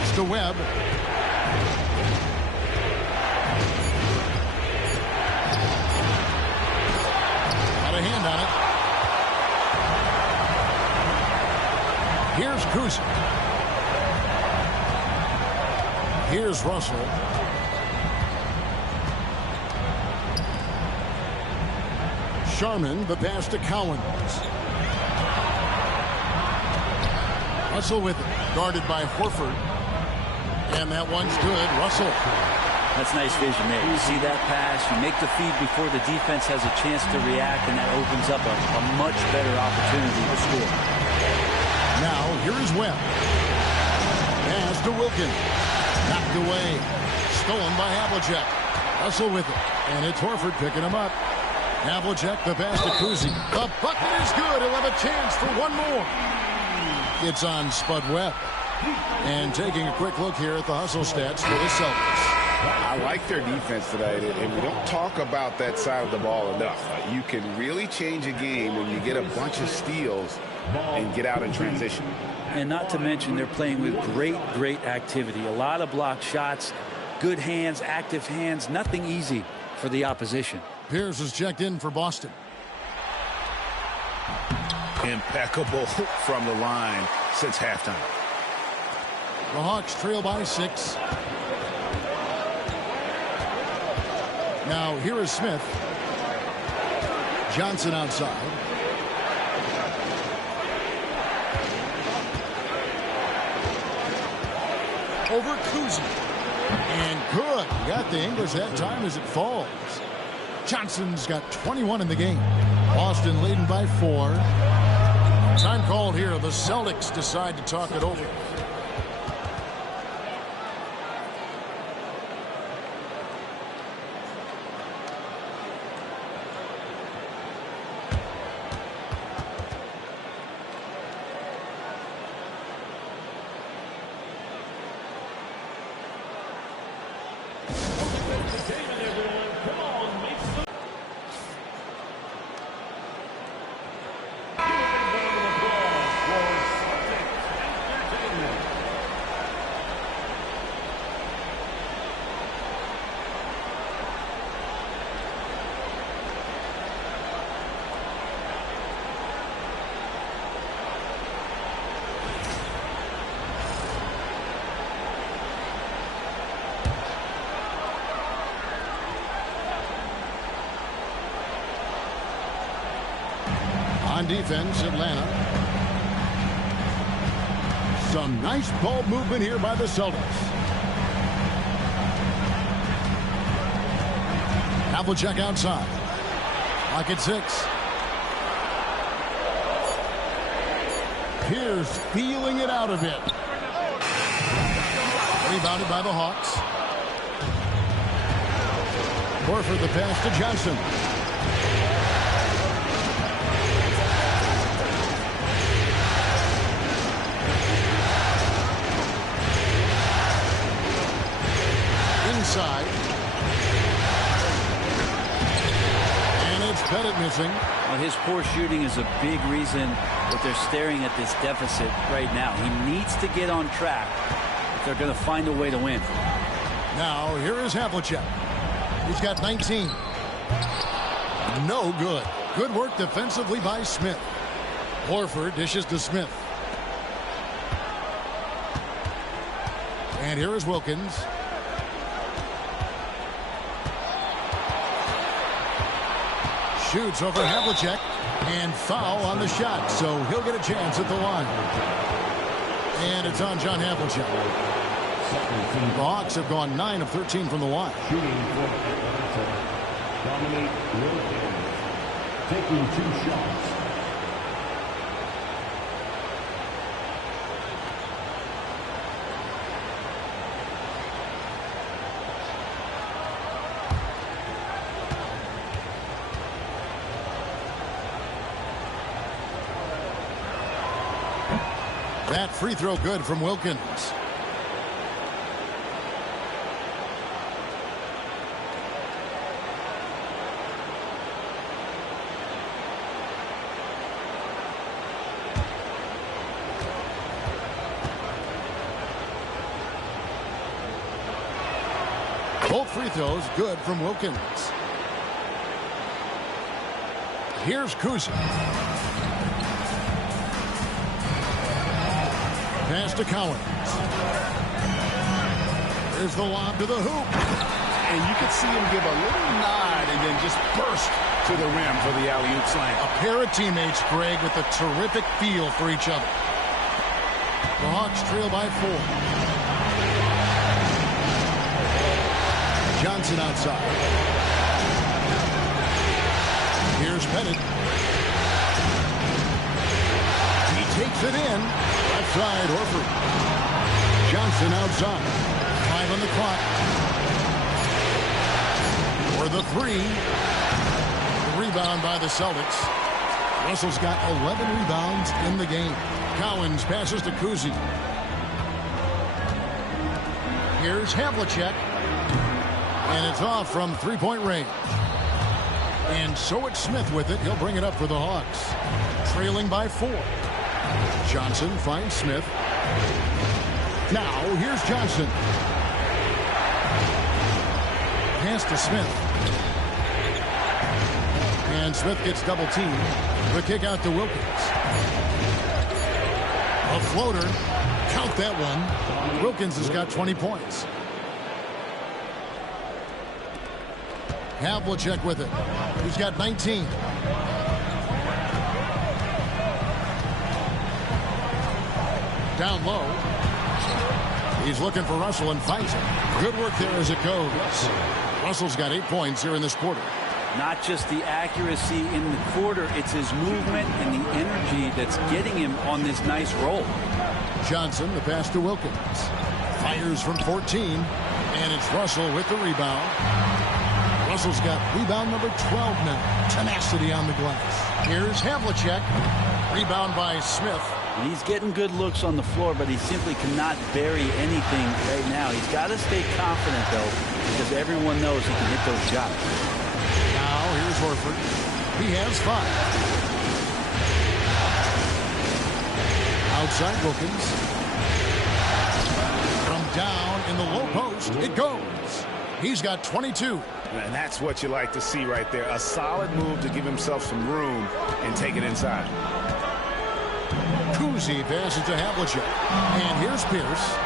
It's to Webb. A hand on it. Here's Kuzi. Here's Russell. Sharman, the pass to Cowens. Russell with it, guarded by Horford. And that one's good. Russell. That's nice vision there. You see that pass, you make the feed before the defense has a chance to react, and that opens up a much better opportunity to score. Now, here is Webb. Pass to Wilkins. Knocked away. Stolen by Havlicek. Russell with it. And it's Horford picking him up. Havlicek, the pass to Kuzi. The bucket is good. He'll have a chance for one more. It's on Spud Webb. And taking a quick look here at the hustle stats for the Celtics. I like their defense tonight, and we don't talk about that side of the ball enough. You can really change a game when you get a bunch of steals and get out in transition. And not to mention they're playing with great activity. A lot of blocked shots, good hands, active hands, nothing easy for the opposition. Pierce is checked in for Boston. Impeccable from the line since halftime. The Hawks trail by 6. Now here is Smith. Johnson outside. Over Kuzi. And good. Got the English that time as it falls. Johnson's got 21 in the game. Boston leading by 4. Time called here. The Celtics decide to talk it over. defense, Atlanta. Some nice ball movement here by the Celtics. Havlicek outside. Lock at 6. Pierce feeling it out a bit. Rebounded by the Hawks. Horford the pass to Johnson. Inside. And it's Pettit missing. Well, his poor shooting is a big reason that they're staring at this deficit right now. He needs to get on track if they're going to find a way to win. Now, here is Havlicek. He's got 19. No good. Good work defensively by Smith. Horford dishes to Smith. And here is Wilkins. Shoots over Havlicek. And foul on the shot. So he'll get a chance at the line. And it's on John Havlicek. The Hawks have gone 9 of 13 from the line. Shooting for Atlanta, Dominique Wilkins, taking 2 shots. That free throw good from Wilkins. Both free throws good from Wilkins. Here's Kuzi. Pass to Collins. There's the lob to the hoop. And you could see him give a little nod and then just burst to the rim for the alley-oop slam. A pair of teammates, Greg, with a terrific feel for each other. The Hawks trail by 4. Johnson outside. Here's Pettit. He takes it in. Left side, Horford. Johnson outside. 5 on the clock. For the 3. The rebound by the Celtics. Russell's got 11 rebounds in the game. Collins passes to Kuzi. Here's Havlicek. And it's off from 3-point range. And so it's Smith with it. He'll bring it up for the Hawks. Trailing by 4. Johnson finds Smith. Now here's Johnson. Pass to Smith. And Smith gets double teamed. The kick out to Wilkins. A floater. Count that one. Wilkins has got 20 points. Havlicek with it. He's got 19. Down low. He's looking for Russell and finds him. Good work there as it goes. Russell's got 8 points here in this quarter. Not just the accuracy in the quarter, it's his movement and the energy that's getting him on this nice roll. Johnson, the pass to Wilkins. Fires from 14. And it's Russell with the rebound. Russell's got rebound number 12 now. Tenacity on the glass. Here's Havlicek. Rebound by Smith. And he's getting good looks on the floor, but he simply cannot bury anything right now. He's got to stay confident, though, because everyone knows he can hit those shots. Now here's Horford. He has 5. Outside Wilkins. From down in the low post, it goes. He's got 22. And that's what you like to see right there. A solid move to give himself some room and take it inside. Kuzi passes to Havlicek. And here's Pierce.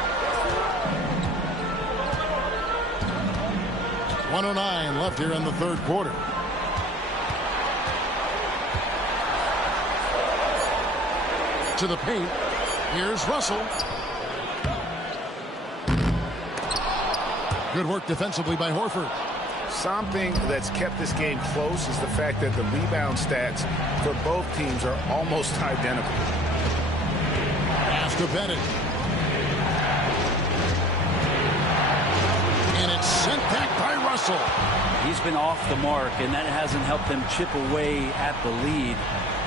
1:09 left here in the third quarter. To the paint. Here's Russell. Good work defensively by Horford. Something that's kept this game close is the fact that the rebound stats for both teams are almost identical. Pass to Pettit. And it's sent back by Russell. He's been off the mark, and that hasn't helped them chip away at the lead.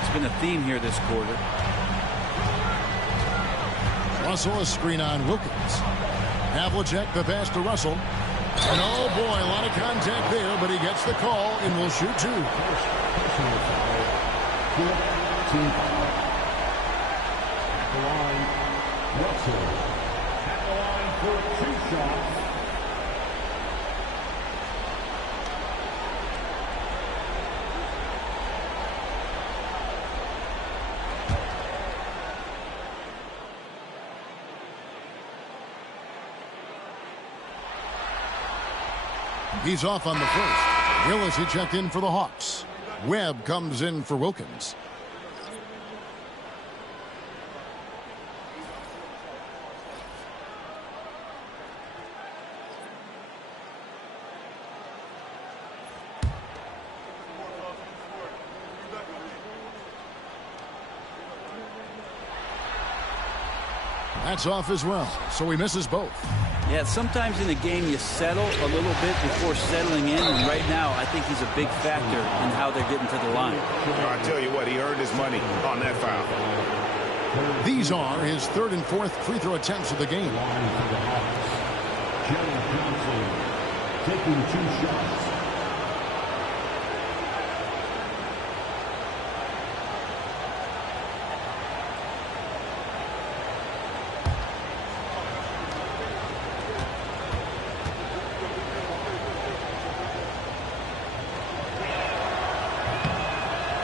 It's been a theme here this quarter. Russell, a screen on Wilkins. Havlicek, the pass to Russell. And oh boy, a lot of contact there, but he gets the call and will shoot two. At the line, Russell. At the line for 2 shots. He's off on the first. Willis, he checked in for the Hawks. Webb comes in for Wilkins. That's off as well, so he misses both. Yeah, sometimes in a game you settle a little bit before settling in, and right now I think he's a big factor in how they're getting to the line. I tell you what, he earned his money on that foul. These are his 3rd and 4th free throw attempts of the game. Taking 2 shots.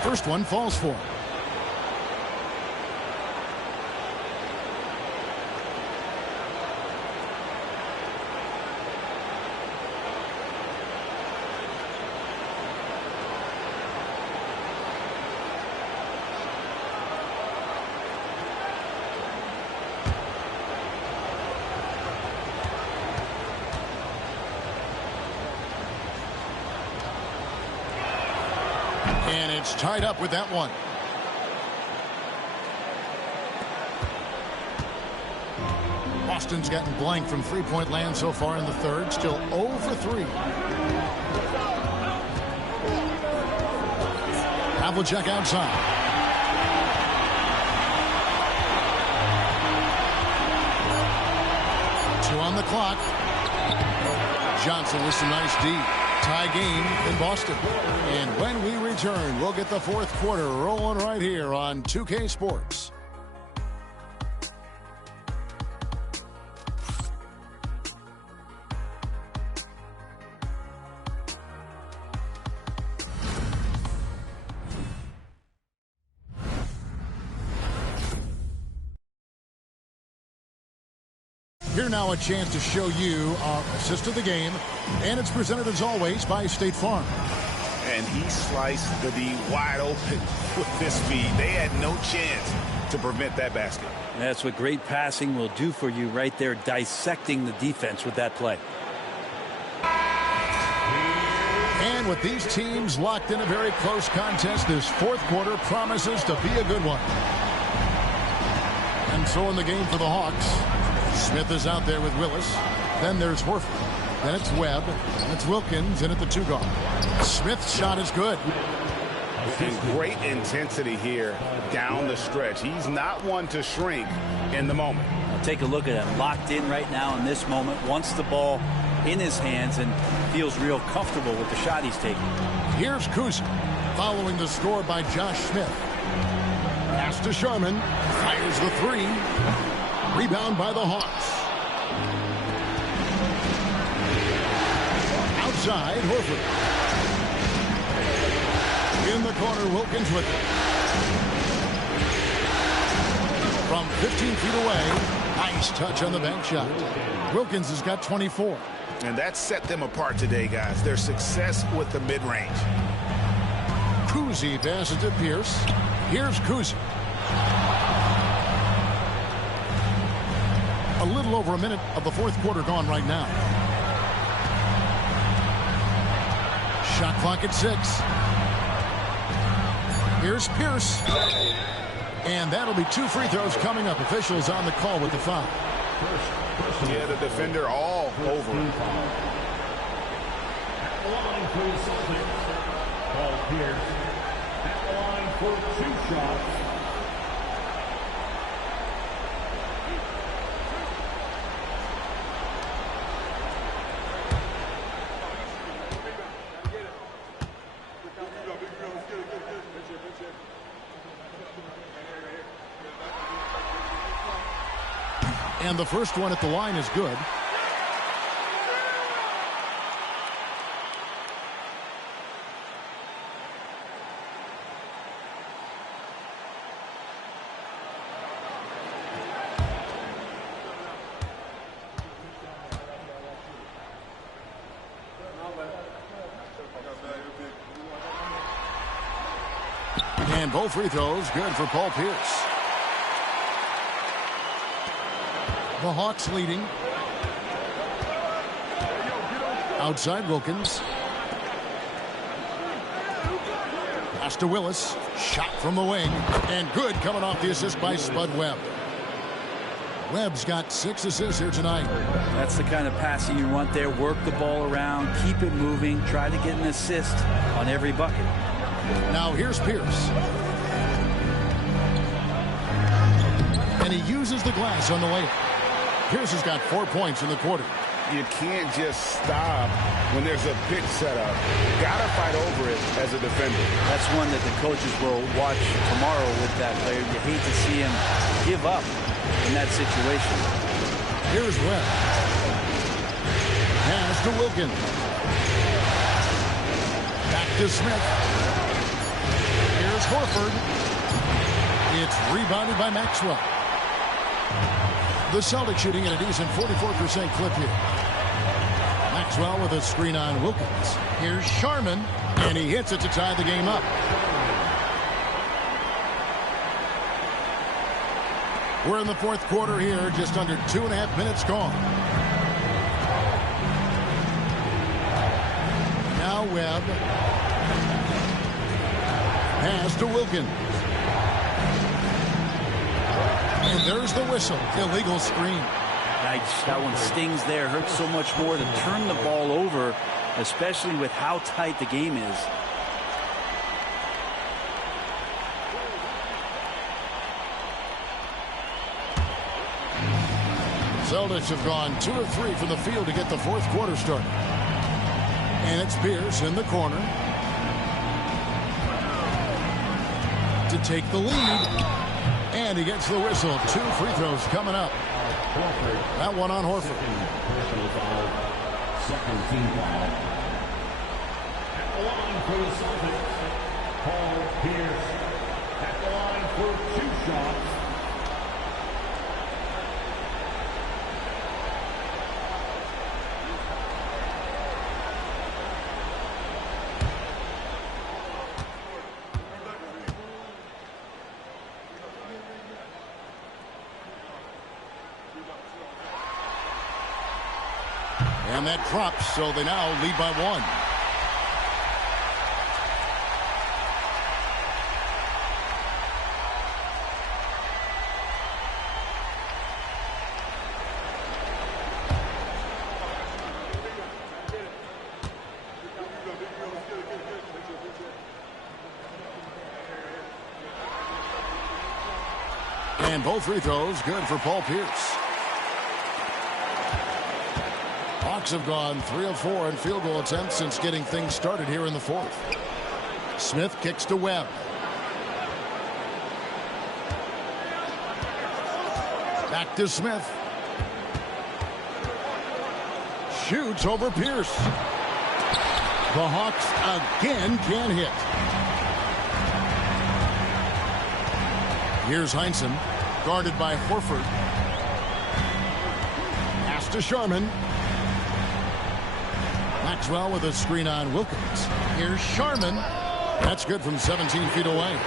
First one falls for him. And it's tied up with that one. Boston's gotten blank from three-point land so far in the third. Still 0 for 3. Havlicek outside. Two on the clock. Johnson with some nice D. Tie game in Boston. And when we return, we'll get the 4th quarter rolling right here on 2K Sports. Here now a chance to show you our assist of the game, and it's presented as always by State Farm. And he sliced the D wide open with this speed. They had no chance to prevent that basket. That's what great passing will do for you right there, dissecting the defense with that play. And with these teams locked in a very close contest, this 4th quarter promises to be a good one. And so in the game for the Hawks, Smith is out there with Willis. Then there's Horford. Then it's Webb. And it's Wilkins in at the 2 guard. Smith's shot is good. And great intensity here down the stretch. He's not one to shrink in the moment. Now take a look at him. Locked in right now in this moment. Wants the ball in his hands and feels real comfortable with the shot he's taking. Here's Kuzma following the score by Josh Smith. Pass to Sharman. Fires the 3. Rebound by the Hawks. Outside, Horford. In the corner, Wilkins with it. From 15 feet away, nice touch on the bank shot. Wilkins has got 24. And that set them apart today, guys. Their success with the mid-range. Kuzi passes to Pierce. Here's Kuzi. A little over a minute of the fourth quarter gone right now. Shot clock at 6. Here's Pierce. And that'll be 2 free throws coming up. Officials on the call with the foul. Yeah, the defender all over him. At the line for the Celtics, Paul Pierce. At the line for 2 shots. And the first one at the line is good. And both free throws good for Paul Pierce. The Hawks leading. Outside Wilkins. Pass to Willis. Shot from the wing. And good coming off the assist by Spud Webb. Webb's got 6 assists here tonight. That's the kind of passing you want there. Work the ball around. Keep it moving. Try to get an assist on every bucket. Now here's Pierce. And he uses the glass on the layup. Pierce has got 4 points in the quarter. You can't just stop when there's a pick set up. Gotta fight over it as a defender. That's one that the coaches will watch tomorrow with that player. You hate to see him give up in that situation. Here's Webb. Pass to Wilkins. Back to Smith. Here's Horford. It's rebounded by Maxwell. The Celtics shooting at a decent 44% clip here. Maxwell with a screen on Wilkins. Here's Sharman, and he hits it to tie the game up. We're in the fourth quarter here, just under 2.5 minutes gone. Now Webb. Pass to Wilkins. And there's the whistle. Illegal screen. That one stings there. Hurts so much more to turn the ball over, especially with how tight the game is. Celtics have gone 2 of 3 from the field to get the fourth quarter started. And it's Pierce in the corner to take the lead. And he gets the whistle. 2 free throws coming up. That one on Horford. Personal foul. Second team foul. At the line for the Celtics, Paul Pierce. At the line for 2 shots. And that drops, so they now lead by 1. And both free throws good for Paul Pierce. Hawks have gone 3 of 4 in field goal attempts since getting things started here in the fourth. Smith kicks to Webb. Back to Smith. Shoots over Pierce. The Hawks again can't hit. Here's Heinsohn, guarded by Horford. Pass to Sharman. Maxwell with a screen on Wilkins. Here's Sharman. That's good from 17 feet away.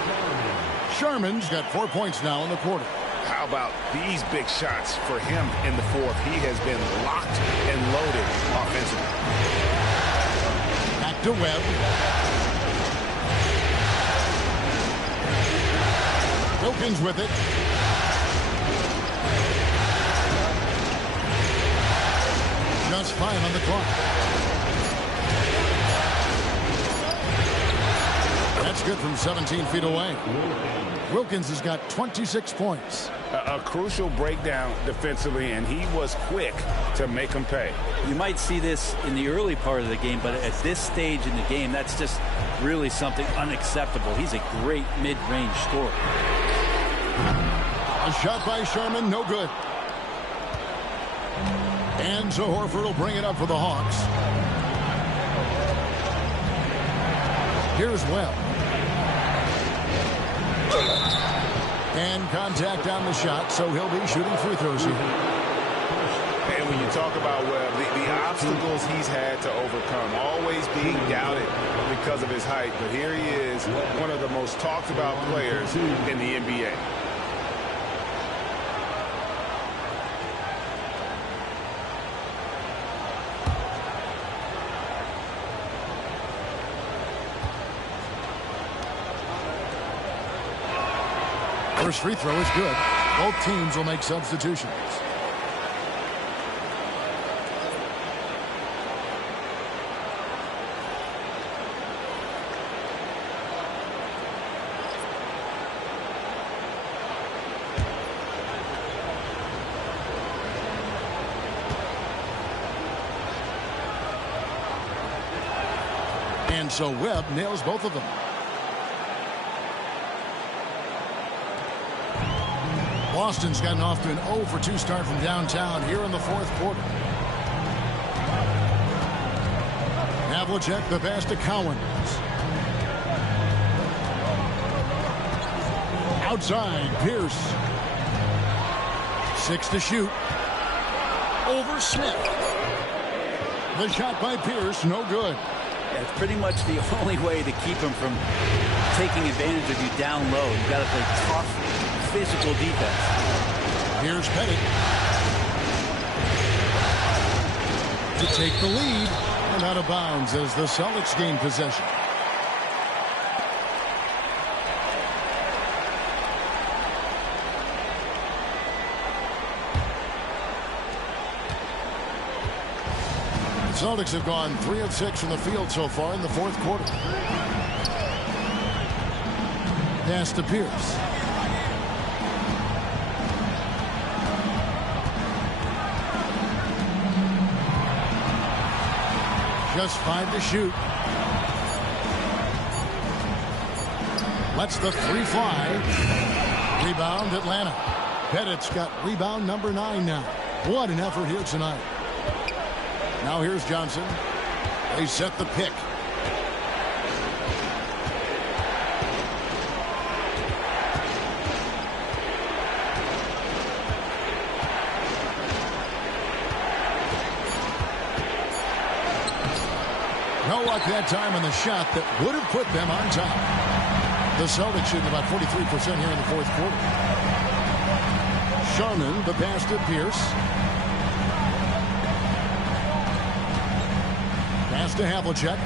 Sharman's got 4 points now in the quarter. How about these big shots for him in the fourth? He has been locked and loaded offensively. Back to Webb. Wilkins with it. Just 5 on the clock. That's good from 17 feet away. Wilkins has got 26 points. A crucial breakdown defensively, and he was quick to make him pay. You might see this in the early part of the game, but at this stage in the game, that's just really something unacceptable. He's a great mid-range scorer. A shot by Sherman, no good. And so Horford will bring it up for the Hawks. Here's Webb. And contact on the shot, so he'll be shooting free throws here. And when you talk about Webb, the obstacles he's had to overcome, always being doubted because of his height. But here he is, one of the most talked about players in the NBA. First free throw is good. Both teams will make substitutions. And so Webb nails both of them. Boston's gotten off to an 0 for 2 start from downtown here in the fourth quarter. Havlicek, the pass to Cowens. Outside, Pierce. 6 to shoot. Over Smith. The shot by Pierce, no good. Yeah, it's pretty much the only way to keep him from taking advantage of you down low. You've got to play tough, physical defense. Here's Pettit to take the lead, and out of bounds as the Celtics gain possession. The Celtics have gone 3 of 6 from the field so far in the fourth quarter. Pass to Pierce. Just 5 to shoot. Lets the 3 fly. Rebound Atlanta. Pettit's got rebound number 9 now. What an effort here tonight. Now here's Johnson. They set the pick. No luck that time on the shot that would have put them on top. The Celtics shooting about 43% here in the fourth quarter. Sharman, the pass to Pierce. Pass to Havlicek.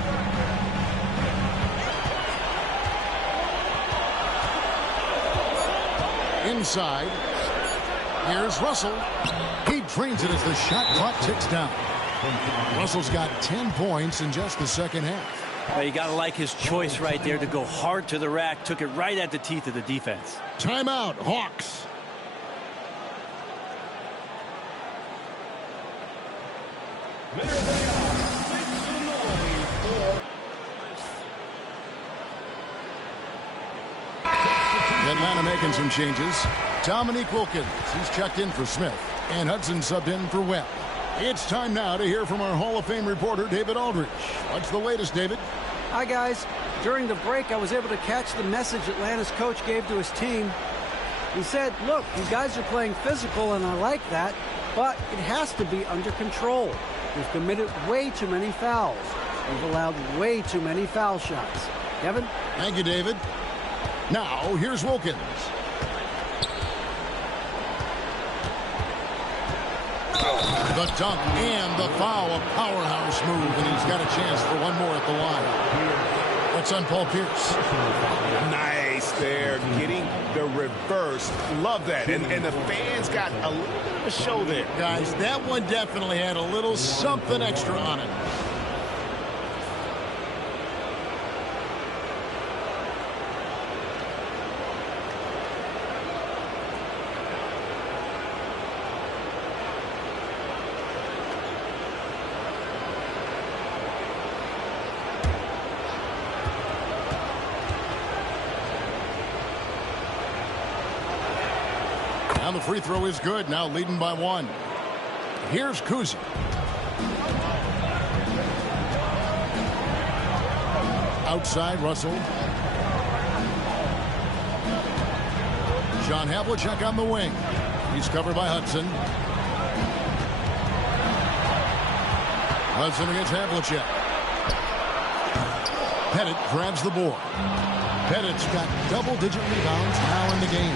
Inside. Here's Russell. He drains it as the shot clock ticks down. Russell's got 10 points in just the second half. Well, you got to like his choice right there to go hard to the rack. Took it right at the teeth of the defense. Timeout, Hawks. Atlanta making some changes. Dominique Wilkins, he's checked in for Smith. And Hudson subbed in for Webb. It's time now to hear from our Hall of Fame reporter, David Aldridge. What's the latest, David? Hi, guys. During the break, I was able to catch the message Atlanta's coach gave to his team. He said, look, you guys are playing physical, and I like that, but it has to be under control. We've committed way too many fouls. We've allowed way too many foul shots. Kevin? Thank you, David. Now, here's Wilkins. The dunk and the foul, a powerhouse move, and he's got a chance for one more at the line. That's on Paul Pierce. Nice there, getting the reverse. Love that. And the fans got a little bit of a show there. Guys, that one definitely had a little something extra on it. The free throw is good. Now leading by one. Here's Kuzi. Outside, Russell. John Havlicek on the wing. He's covered by Hudson. Hudson against Havlicek. Pettit grabs the board. Pettit's got double-digit rebounds now in the game.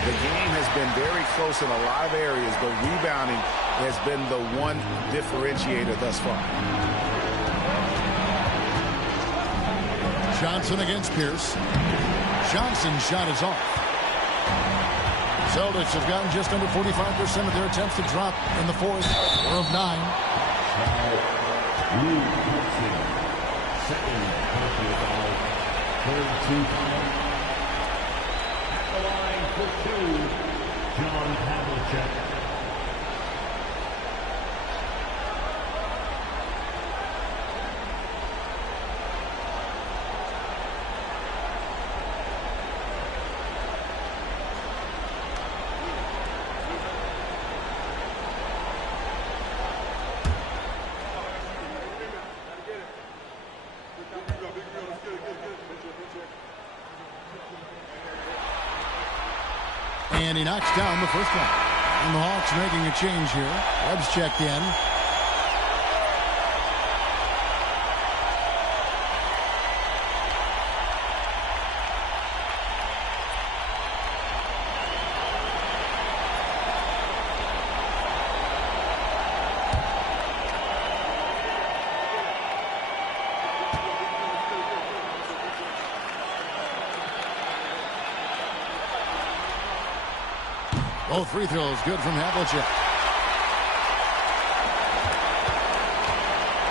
The game has been very close in a lot of areas, but rebounding has been the one differentiator thus far. Johnson against Pierce. Johnson's shot is off. Celtics have gotten just under 45% of their attempts to drop in the fourth. We're of 9. Second personal foul. Third team foul. At the line for 2, John Havlicek. And he knocks down the first one. And the Hawks making a change here. Webb's checked in. Both free throws good from Havlicek.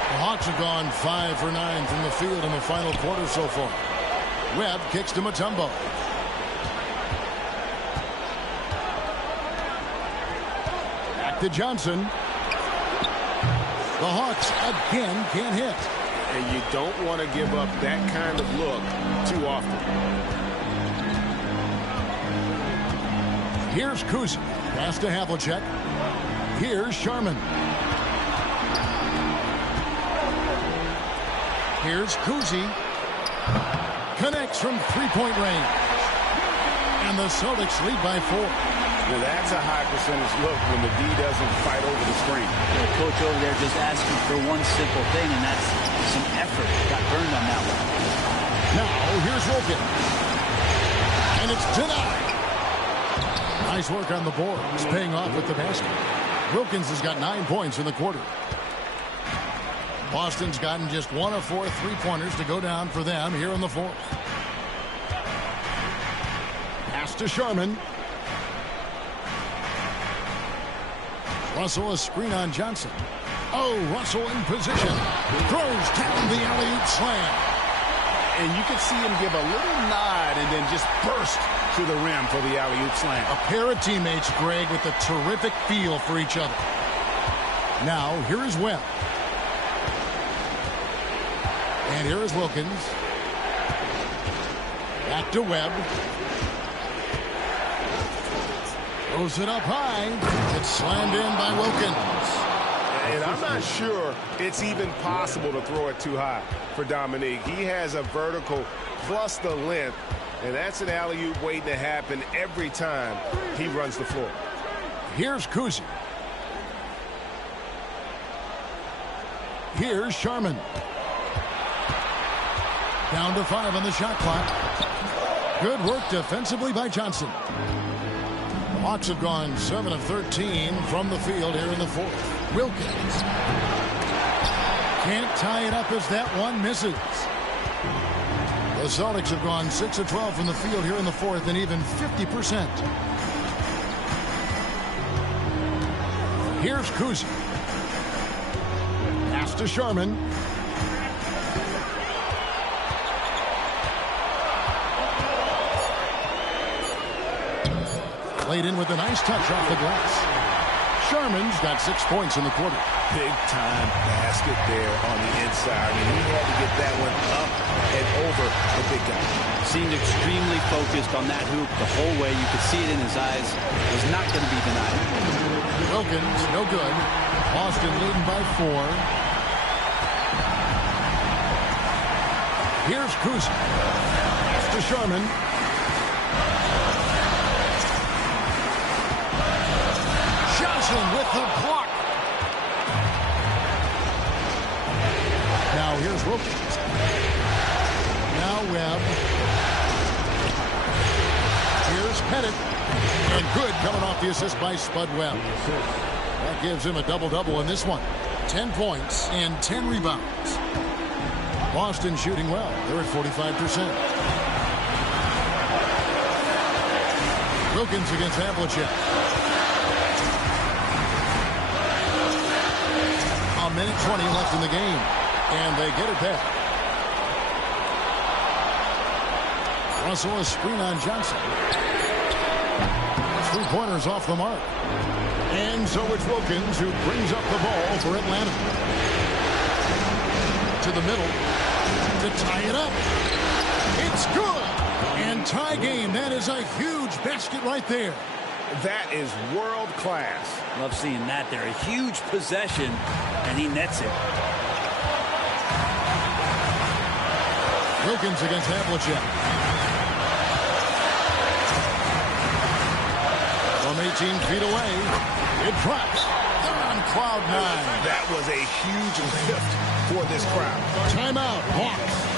The Hawks have gone 5 for 9 from the field in the final quarter so far. Webb kicks to Mutombo. Back to Johnson. The Hawks again can't hit. And you don't want to give up that kind of look too often. Here's Kuzi. Pass to Havlicek. Here's Sharman. Here's Kuzi. Connects from three-point range. And the Celtics lead by 4. Now that's a high percentage look when the D doesn't fight over the screen. The coach over there just asking for one simple thing, and that's some effort. Got burned on that one. Now here's Wilkins. And it's denied. Nice work on the board. It's paying off with the basket. Wilkins has got 9 points in the quarter. Boston's gotten just 1 of 4 three-pointers to go down for them here in the fourth. Pass to Sharman. Russell a screen on Johnson. Oh, Russell in position. Throws down the alley-oop slam. And you can see him give a little nod and then just burst to the rim for the alley-oop slam. A pair of teammates, Greg, with a terrific feel for each other. Now, here is Webb. And here is Wilkins. Back to Webb. Throws it up high. It's slammed in by Wilkins. And I'm not sure it's even possible to throw it too high for Dominique. He has a vertical plus the length. And that's an alley-oop waiting to happen every time he runs the floor. Here's Kuzi. Here's Sharman. Down to 5 on the shot clock. Good work defensively by Johnson. The Hawks have gone 7 of 13 from the field here in the fourth. Wilkins. Can't tie it up as that one misses. The Celtics have gone 6 of 12 from the field here in the fourth and even 50%. Here's Kuzi. Pass to Sharman. Played in with a nice touch off the glass. Sharman's got 6 points in the quarter. Big time basket there on the inside. I mean, he had to get that one up and over the big guy. Seemed extremely focused on that hoop the whole way. You could see it in his eyes. Was not going to be denied. Wilkins, no good. Boston leading by 4. Here's Kuzi. Pass to Sharman. With the block. Now here's Wilkins. Now Webb. Here's Pettit. And good coming off the assist by Spud Webb. That gives him a double-double in this one. 10 points and 10 rebounds. Boston shooting well. They're at 45%. Wilkins against Havlicek. A minute 20 left in the game, and they get it back. Russell a screen on Johnson. 3-pointers off the mark. And so it's Wilkins who brings up the ball for Atlanta. To the middle to tie it up. It's good. And tie game. That is a huge basket right there. That is world class. Love seeing that there. A huge possession, and he nets it. Wilkins against Havlicek. From 18 feet away, it drops. They're on cloud 9. That was a huge lift for this crowd. Timeout, Hawks.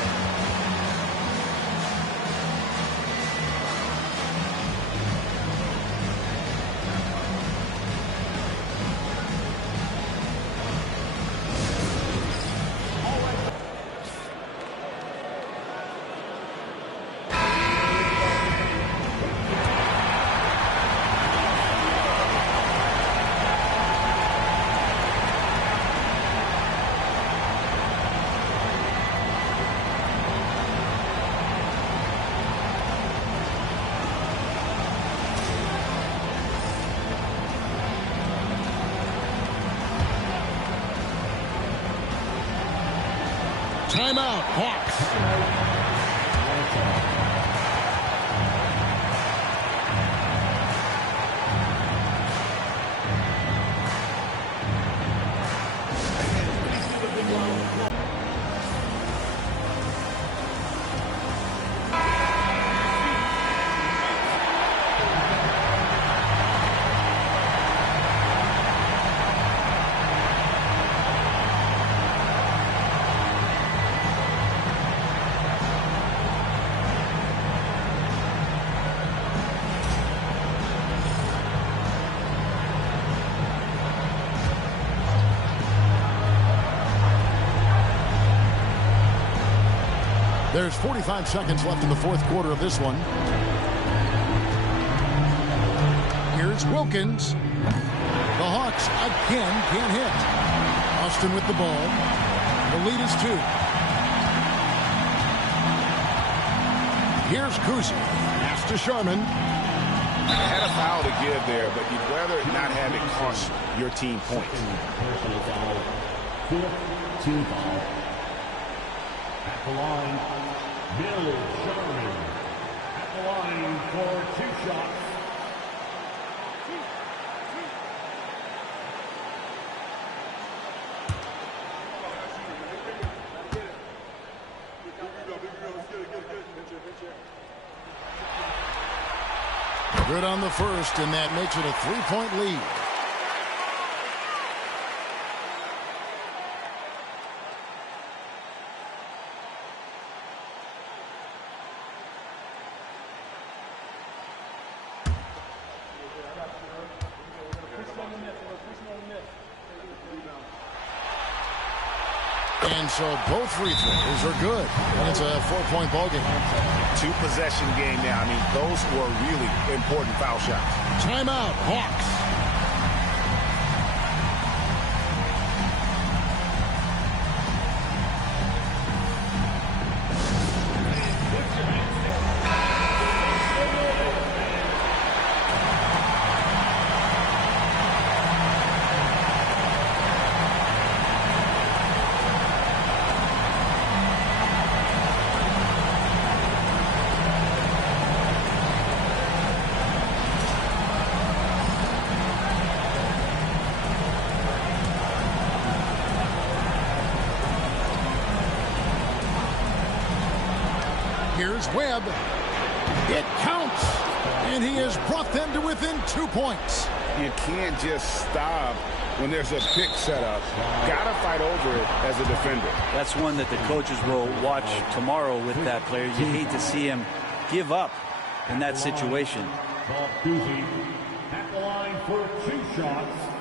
Timeout, Hawks. There's 45 seconds left in the fourth quarter of this one. Here's Wilkins. The Hawks again can't hit. Austin with the ball. The lead is 2. Here's Kuzi. Pass to Sharman. Had a foul to give there, but you'd rather not have it cost your team points. Personal foul. 5th team foul. At the line, Bill Sharman. At the line for 2 shots. Good on the first, and that makes it a 3-point lead. And so both free throws are good. And it's a 4-point ball game. 2-possession game now. I mean, those were really important foul shots. Timeout, Hawks. Here's Webb. It counts. And he has brought them to within 2 points. You can't just stop when there's a pick set up. Got to fight over it as a defender. That's one that the coaches will watch tomorrow with that player. You hate to see him give up in that situation. Kuzi at the line for 2 shots.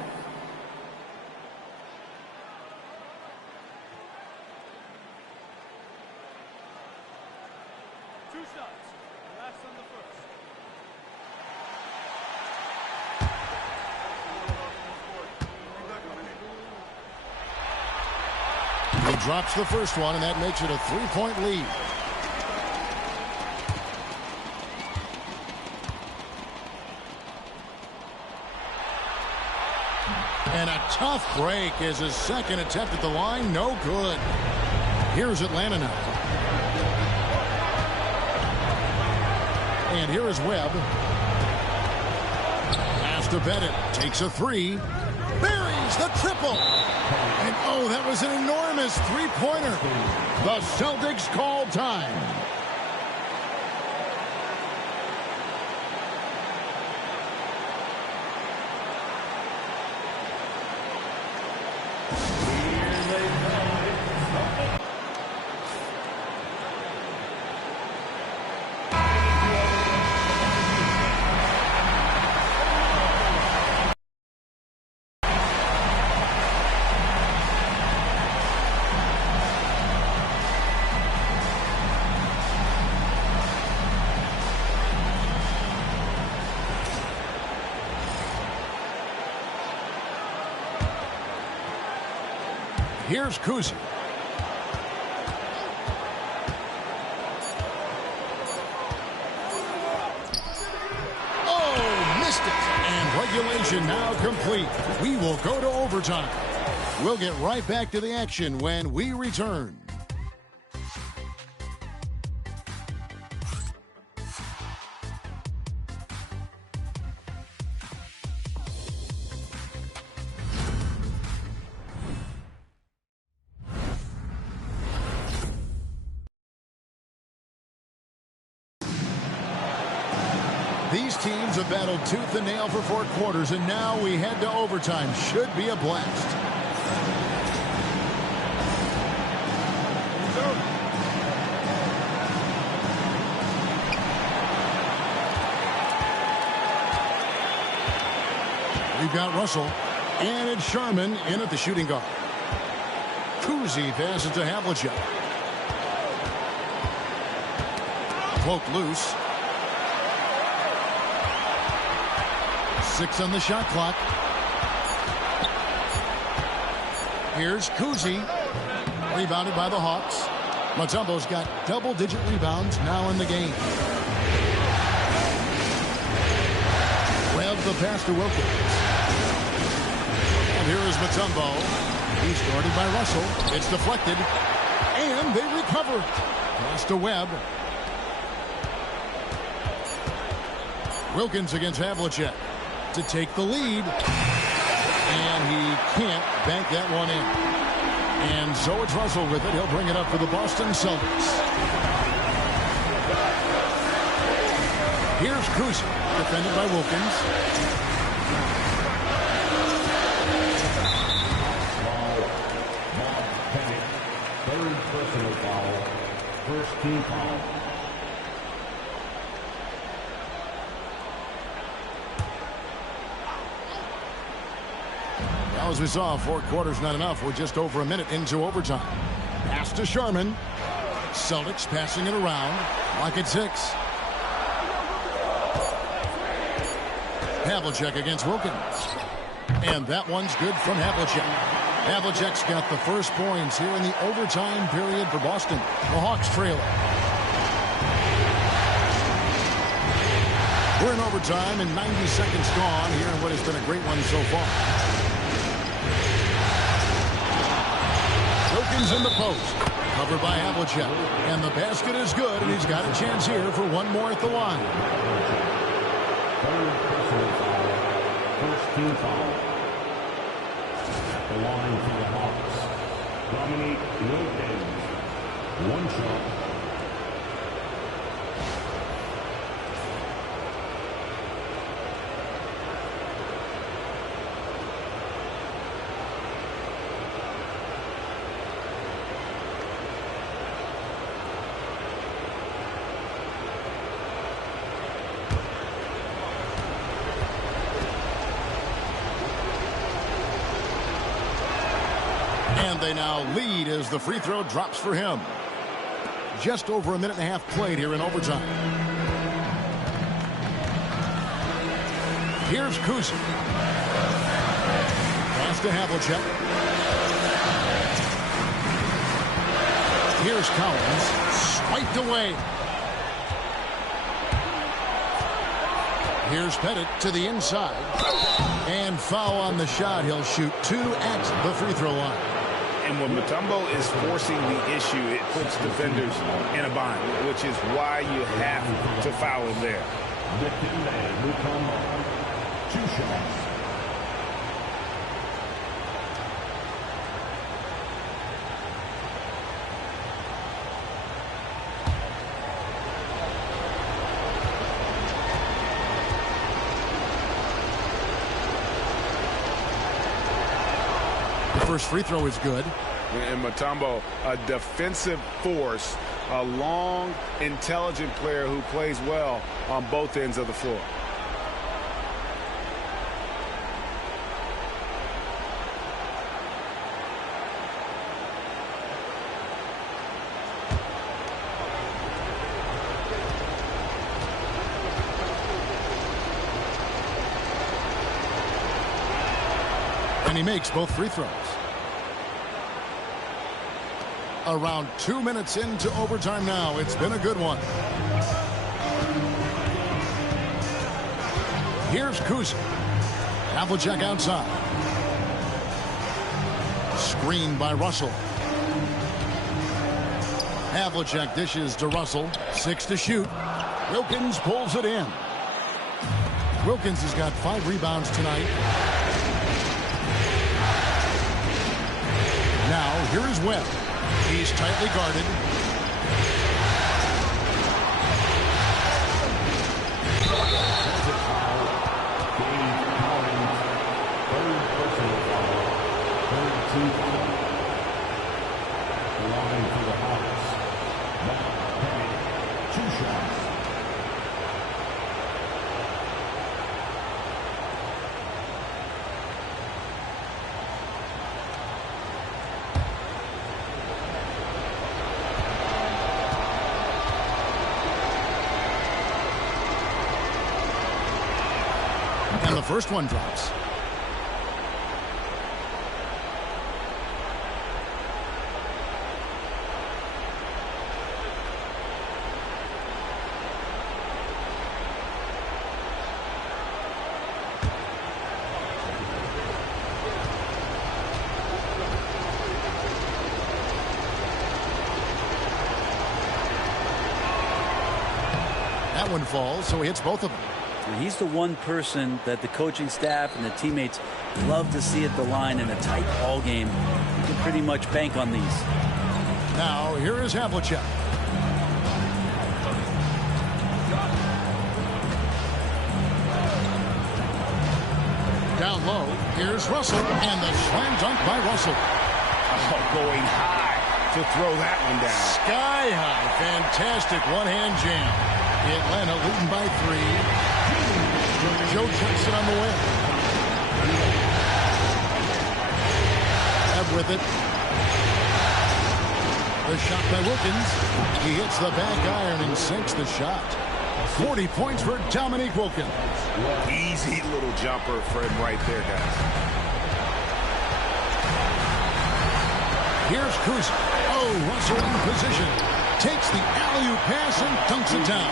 He drops the first one, and that makes it a 3-point lead. And a tough break is his second attempt at the line. No good. Here's Atlanta now. And here is Webb. Pass to Pettit. Takes a 3. Buries the triple. And oh, that was an enormous 3-pointer. The Celtics call time. Here's Kuzi. Oh, missed it. And regulation now complete. We will go to overtime. We'll get right back to the action when we return. These teams have battled tooth and nail for 4 quarters, and now we head to overtime. Should be a blast. We've got Russell, and it's Sharman in at the shooting guard. Kuzi passes to Havlicek. Cloak loose. 6 on the shot clock. Here's Kuzi. Rebounded by the Hawks. Mutombo's got double-digit rebounds now in the game. Webb the pass to Wilkins. And here is Mutombo. He's guarded by Russell. It's deflected. And they recover it. Pass to Webb. Wilkins against Havlicek to take the lead. And he can't bank that one in. And so it's Russell with it. He'll bring it up for the Boston Celtics. Here's Kuzi, defended by Wilkins. Pettit, third personal foul, first team foul. As we saw, 4 quarters not enough. We're just over a minute into overtime. Pass to Sharman. Celtics passing it around. Lock at 6. Havlicek against Wilkins. And that one's good from Havlicek. Havlicek's got the first points here in the overtime period for Boston. The Hawks trail it. We're in overtime and 90 seconds gone here in what has been a great one so far. Wilkins in the post. Covered by Havlicek. And the basket is good, and he's got a chance here for one more at the line. Third personal foul. First team foul. At the line for the Hawks, Dominique Wilkins. One shot. And they now lead as the free throw drops for him. Just over a minute and a half played here in overtime. Here's Kuzi. Pass to Havlicek. Here's Collins. Swiped away. Here's Pettit to the inside. And foul on the shot. He'll shoot 2 at the free throw line. And when Mutombo is forcing the issue, it puts defenders in a bind, which is why you have to foul him there. Mutombo. 2 shots. First free throw is good. And Mutombo, a defensive force, a long, intelligent player who plays well on both ends of the floor. And he makes both free throws. Around 2 minutes into overtime now. It's been a good one. Here's Kuzi. Havlicek outside. Screened by Russell. Havlicek dishes to Russell. 6 to shoot. Wilkins pulls it in. Wilkins has got 5 rebounds tonight. Now, here is Webb. He's tightly guarded. Line for the Hawks. Pettit. 2 shots. And the first one drops. That one falls, so he hits both of them. And he's the one person that the coaching staff and the teammates love to see at the line in a tight ball game. You can pretty much bank on these. Now, here is Havlicek. Down low, here's Russell, and the slam dunk by Russell. Oh, going high to throw that one down. Sky high, fantastic one-hand jam. Atlanta leading by 3. Joe Johnson on the way. Webb with it. The shot by Wilkins. He hits the back iron and sinks the shot. 40 points for Dominique Wilkins. Easy little jumper for him right there, guys. Here's Cruz. Oh, Russell in position. Takes the alley-oop pass and dunks it down.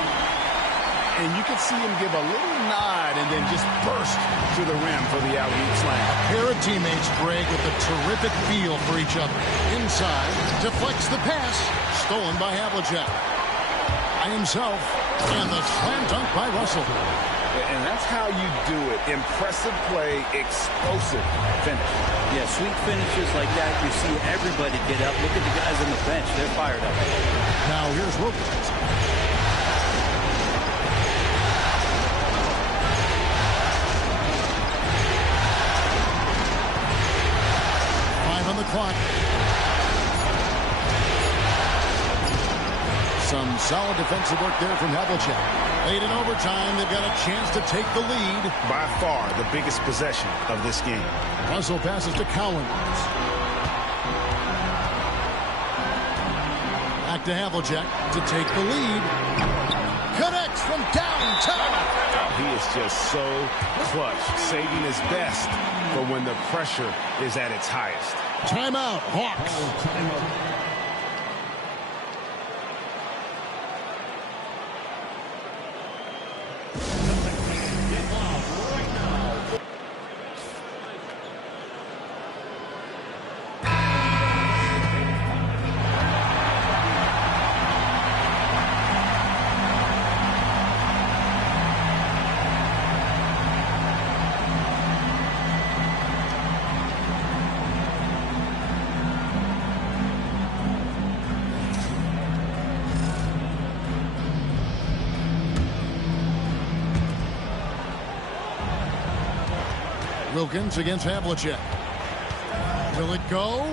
And you can see him give a little nod and then just burst to the rim for the alley-oop slam. A pair of teammates, Greg, with a terrific feel for each other. Inside, deflects the pass. Stolen by Havlicek. By himself. And the slam dunk by Russell. And that's how you do it. Impressive play, explosive finish. Yeah, sweet finishes like that, you see everybody get up. Look at the guys on the bench. They're fired up. Now here's Wilkins. On the clock. Some solid defensive work there from Havlicek. Late in overtime, they've got a chance to take the lead. By far the biggest possession of this game. Russell passes to Collins. Back to Havlicek to take the lead. Connects from downtown. He is just so clutch, saving his best for when the pressure is at its highest. Timeout, Hawks. Wilkins against Havlicek. Will it go?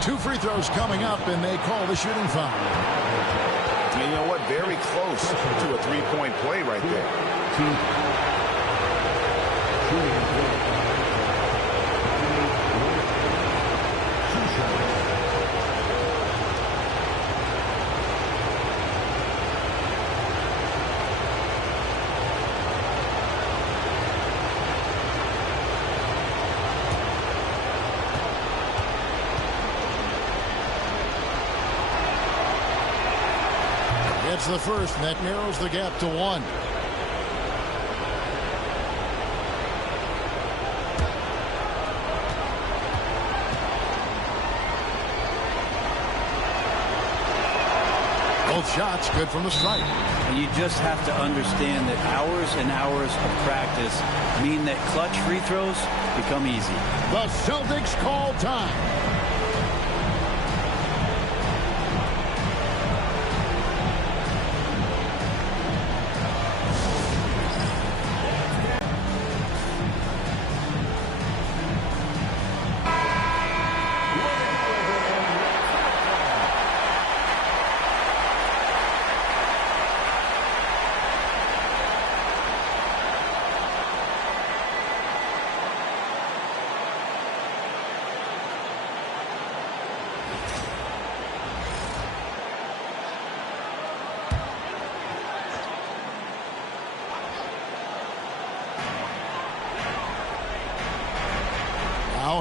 2 free throws coming up, and they call the shooting foul. And you know what? Very close to a three-point play right there. It's the first, and that narrows the gap to 1. Both shots good from the stripe. And you just have to understand that hours and hours of practice mean that clutch free throws become easy. The Celtics call time.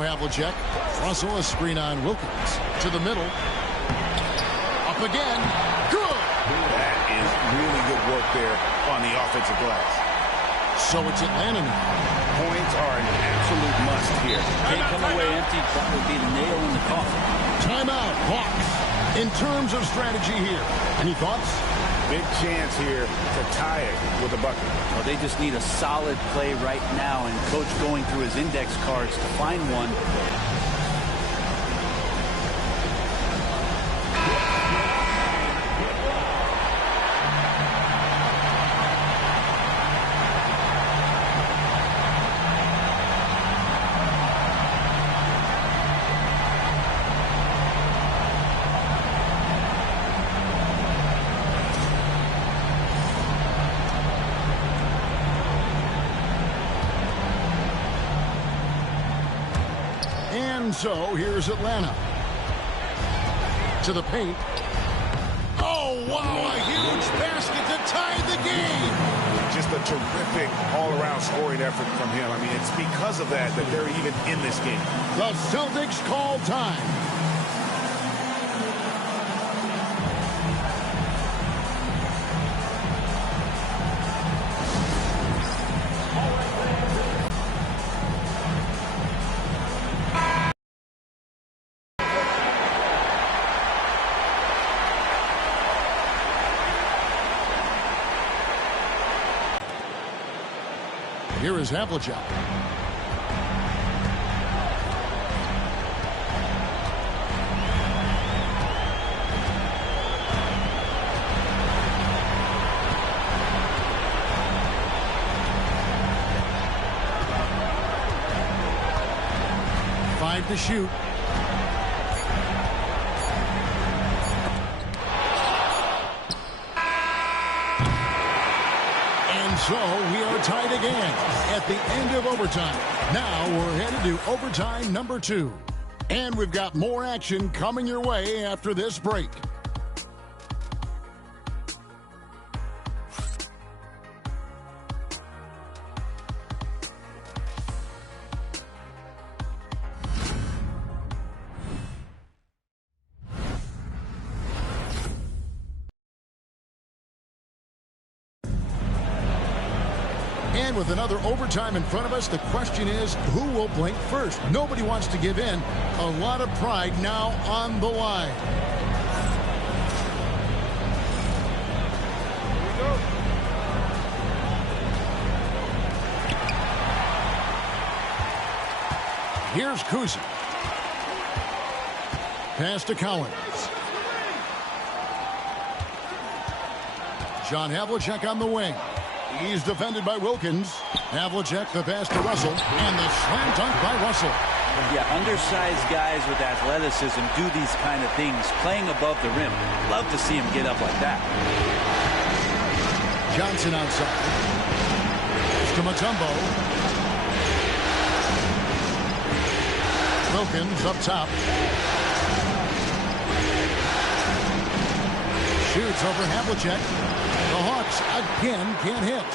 Havlicek. Russell a screen on Wilkins. To the middle. Up again. Good. That is really good work there on the offensive glass. So it's Atlanta now. Points are an absolute must here. Can't come away empty. That would be the nail in the coffin. Timeout, Hawks. In terms of strategy here, any thoughts? Big chance here to tie it with a bucket. Well, they just need a solid play right now, and Coach going through his index cards to find one. So here's Atlanta. To the paint. Oh, wow, a huge basket to tie the game. Just a terrific all-around scoring effort from him. I mean, it's because of that they're even in this game. The Celtics call time. Here is Havlicek. Five to shoot. So we are tied again at the end of overtime. Now we're headed to overtime number 2. And we've got more action coming your way after this break. And with another overtime in front of us, the question is, who will blink first? Nobody wants to give in. A lot of pride now on the line. Here's Kuzi. Pass to Collins. John Havlicek on the wing. He's defended by Wilkins. Havlicek, the pass to Russell, and the slam dunk by Russell. Yeah, undersized guys with athleticism do these kind of things, playing above the rim. Love to see him get up like that. Johnson outside. To Mutombo. Wilkins up top. Shoots over Havlicek. The Hawks again can't hit.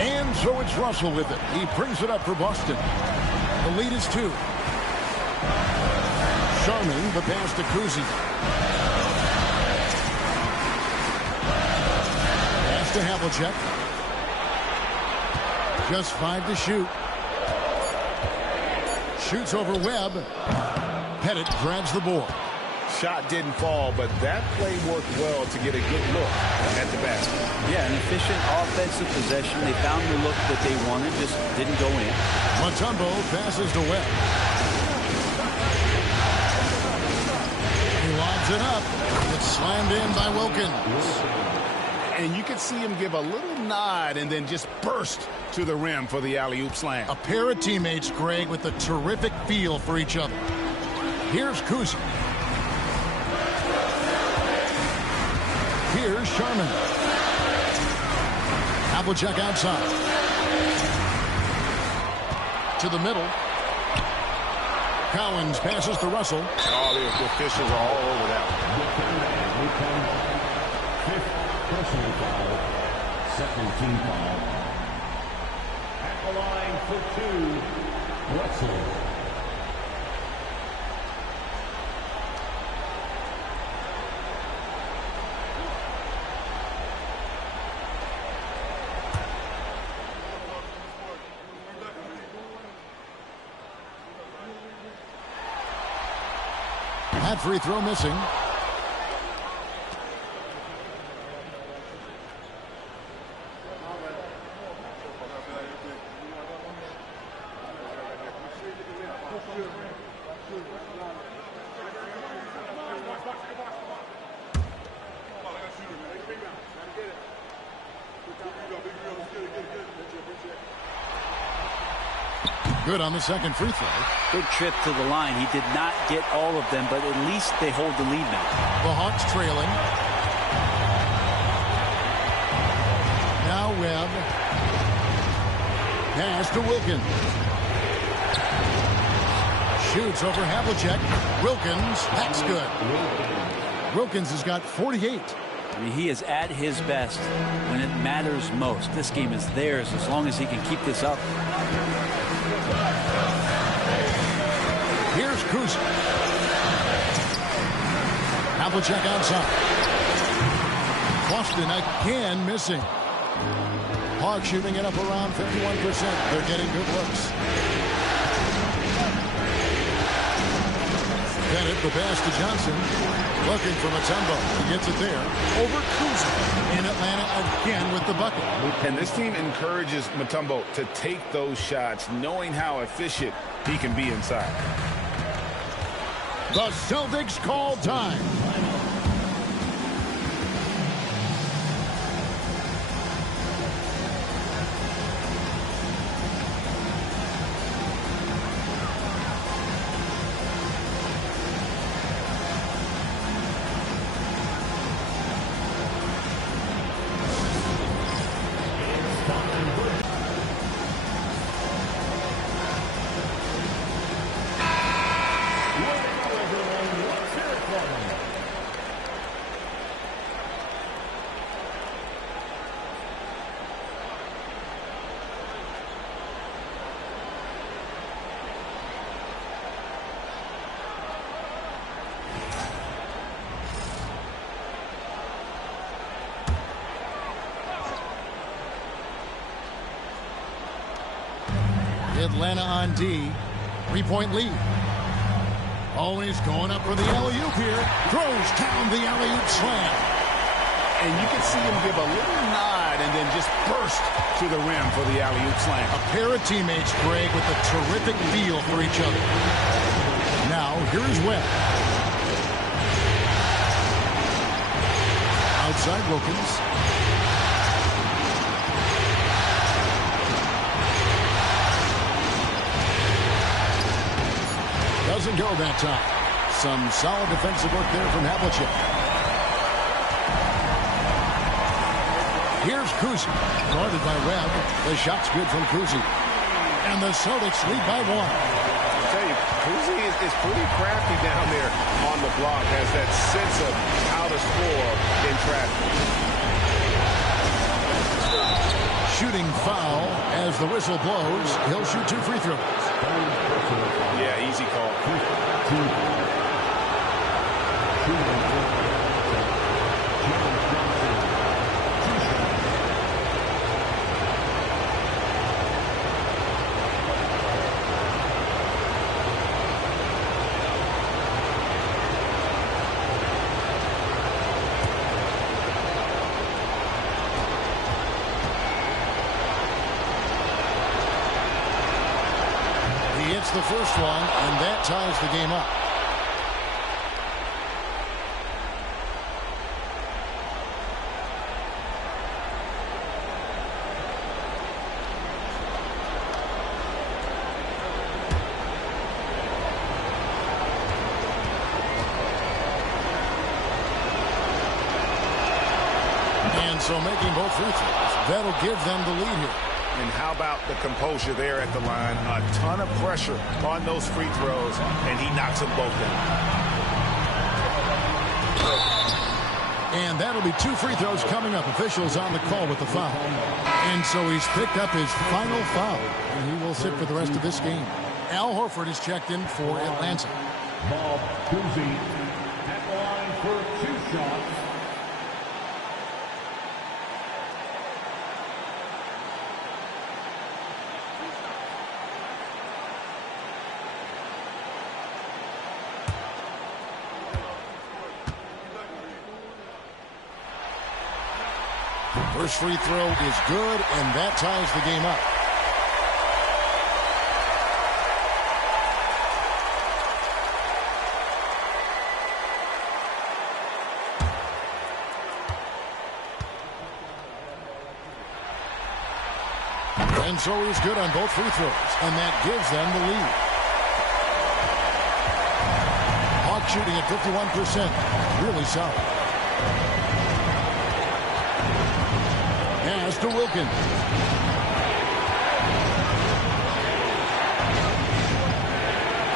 And so it's Russell with it. He brings it up for Boston. The lead is 2. Sharman, the pass to Kuzi. Pass to Havlicek. Just 5 to shoot. Shoots over Webb. Pettit grabs the board. Shot didn't fall, but that play worked well to get a good look at the basket. Yeah, an efficient offensive possession. They found the look that they wanted, just didn't go in. Mutombo passes to Webb. He lobs it up. It's slammed in by Wilkins. And you can see him give a little nod and then just burst to the rim for the alley-oop slam. A pair of teammates, Greg, with a terrific feel for each other. Here's Kuzi. Here's Sharman. Havlicek outside. To the middle. Collins passes to Russell. Oh, the officials are all over that one. Fifth personal foul. Second team foul. At the line for 2, Russell. That free throw missing. Good on the second free throw. Big trip to the line. He did not get all of them, but at least they hold the lead now. The Hawks trailing. Now Webb. Pass to Wilkins. shoots over Havlicek. Wilkins, that's good. Wilkins has got 48. I mean, he is at his best when it matters most. This game is theirs as long as he can keep this up. Here's Kuzi. Havlicek outside. Boston again missing. Hawks shooting it up around 51%. They're getting good looks. Pettit, the pass to Johnson. Looking for Mutombo. He gets it there. Over Kuzi. In Atlanta again with the bucket. And this team encourages Mutombo to take those shots, knowing how efficient he can be inside. The Celtics call time. Atlanta on D. 3-point lead. Oh, he's going up for the alley-oop here. Throws down the alley-oop slam. And you can see him give a little nod and then just burst to the rim for the alley-oop slam. A pair of teammates, Greg, with a terrific feel for each other. Now, here's Webb. Outside Wilkins. Doesn't go that time. Some solid defensive work there from Havlicek. Here's Kuzi. Guarded by Webb. The shot's good from Kuzi. And the Celtics lead by 1. I tell you, Kuzi is pretty crafty down there on the block. Has that sense of how to score in traffic. Shooting foul as the whistle blows. He'll shoot 2 free throws. Yeah, easy call. The first one, and that ties the game up. And so making both free throws, that'll give them the lead here. And how about the composure there at the line? A ton of pressure on those free throws, and he knocks them both down. And that'll be 2 free throws coming up. Officials on the call with the foul. And so he's picked up his final foul, and he will sit for the rest of this game. Al Horford is checked in for Atlanta. Bob Cousy at the line for 2 shots. First free throw is good, and that ties the game up. And so he's good on both free throws, and that gives them the lead. Hawks shooting at 51%. Really solid. Pass to Wilkins.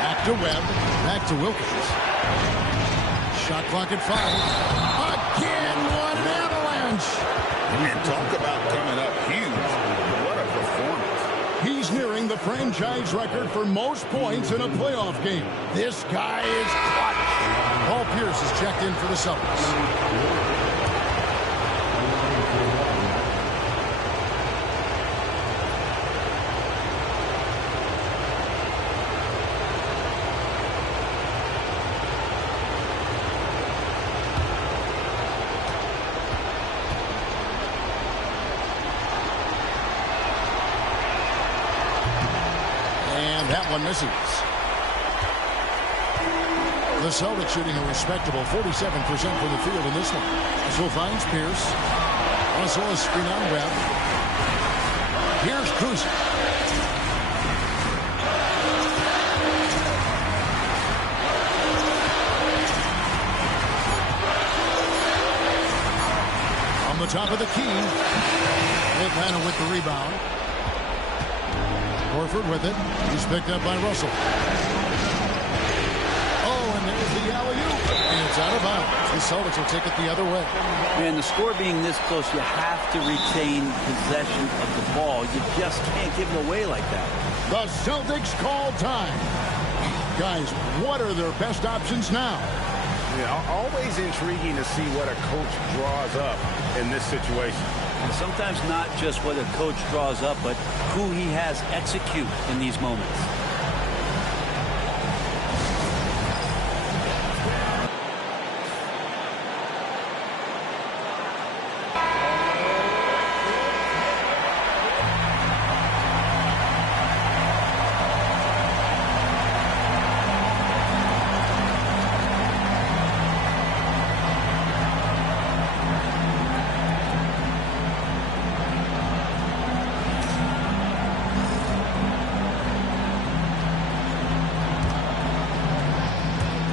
Back to Webb. Back to Wilkins. Shot clock at 5. Again, what an avalanche. And talk about coming up huge. What a performance. He's nearing the franchise record for most points in a playoff game. This guy is clutch. Paul Pierce is checked in for the Celtics. That one misses. The Celtics shooting a respectable 47% from the field in this one. Russell finds Pierce. Russell is screen on Webb. Here's cruising. On the top of the key. Atlanta with the rebound. Horford with it. He's picked up by Russell. Oh, and there's the alley-oop. And it's out of bounds. The Celtics will take it the other way. Man, the score being this close, you have to retain possession of the ball. You just can't give it away like that. The Celtics call time. Guys, what are their best options now? Yeah, always intriguing to see what a coach draws up in this situation. And sometimes not just what a coach draws up, but who he has execute in these moments.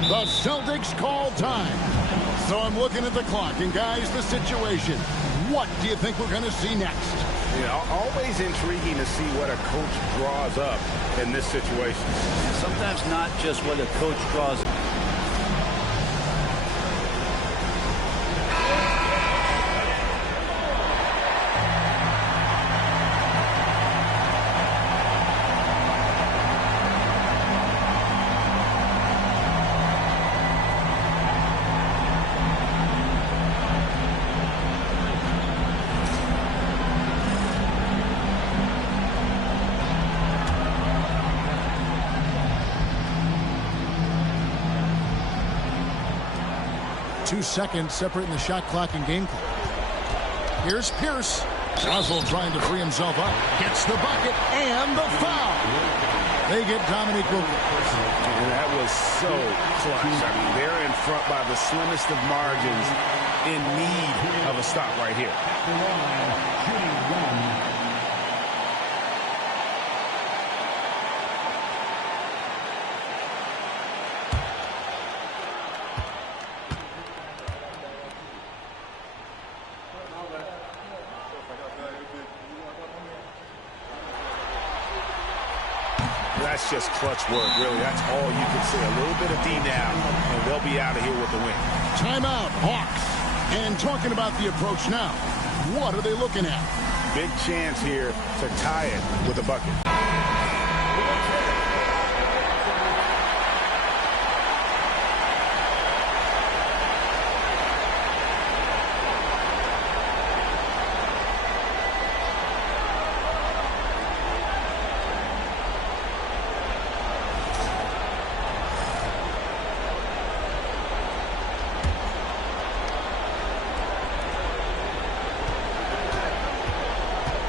The Celtics call time. So I'm looking at the clock, and guys, the situation. What do you think we're going to see next? Yeah, always intriguing to see what a coach draws up in this situation. And sometimes not just what a coach draws up. Two seconds separating the shot clock and game clock. Here's Pierce. Russell trying to free himself up. Gets the bucket and the foul. They get Dominique Wilkins. And that was so clutch. I mean, they're in front by the slimmest of margins, in need of a stop right here. That's just clutch work, really. That's all you can say. A little bit of D now, and they'll be out of here with the win. Timeout, Hawks. And talking about the approach now, what are they looking at? Big chance here to tie it with a bucket.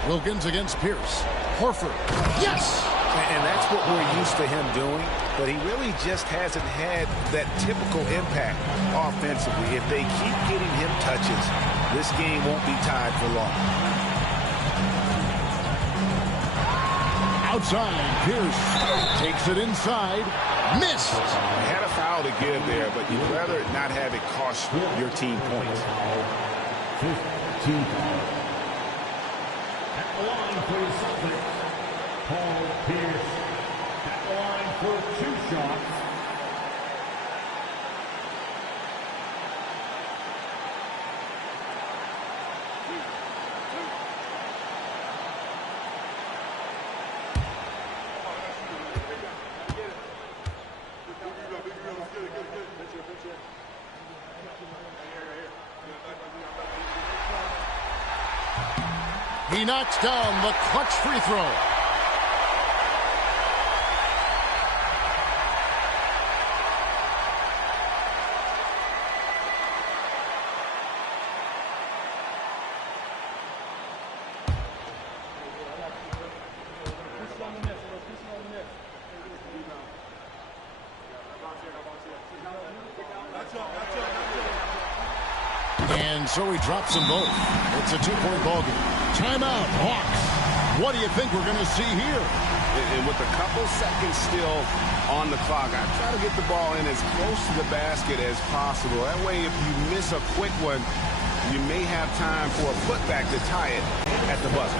Wilkins against Pierce. Horford. Yes! And that's what we're used to him doing, but he really just hasn't had that typical impact offensively. If they keep getting him touches, this game won't be tied for long. Outside, Pierce takes it inside. Missed! He had a foul to give there, but you'd rather not have it cost your team points. 15. At the line for the Celtics, Paul Pierce. At the line for 2 shots. He knocks down the clutch free throw. And so he drops them both. It's a 2-point ball game. Timeout, Hawks. What do you think we're going to see here? And with a couple seconds still on the clock, I try to get the ball in as close to the basket as possible. That way, if you miss a quick one, you may have time for a putback to tie it at the buzzer.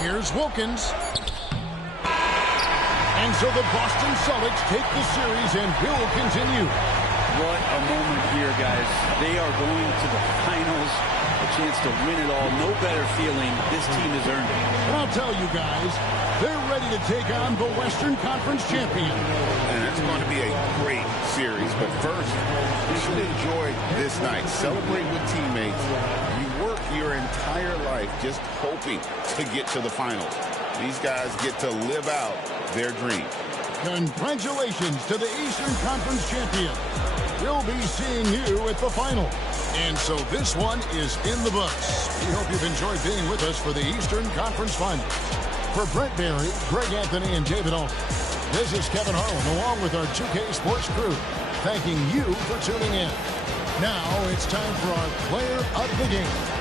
Here's Wilkins. And so the Boston Celtics take the series and will continue. What a moment here, guys. They are going to the finals, a chance to win it all. No better feeling. This team has earned it. And I'll tell you guys, they're ready to take on the Western Conference champion. And it's going to be a great series. But first, you should enjoy this night. Celebrate with teammates. You work your entire life just hoping to get to the finals. These guys get to live out their dream. Congratulations to the Eastern Conference champion. We'll be seeing you at the final. And so this one is in the books. We hope you've enjoyed being with us for the Eastern Conference Finals. For Brent Barry, Greg Anthony, and David Owen, this is Kevin Harlan along with our 2K Sports crew, thanking you for tuning in. Now it's time for our player of the game.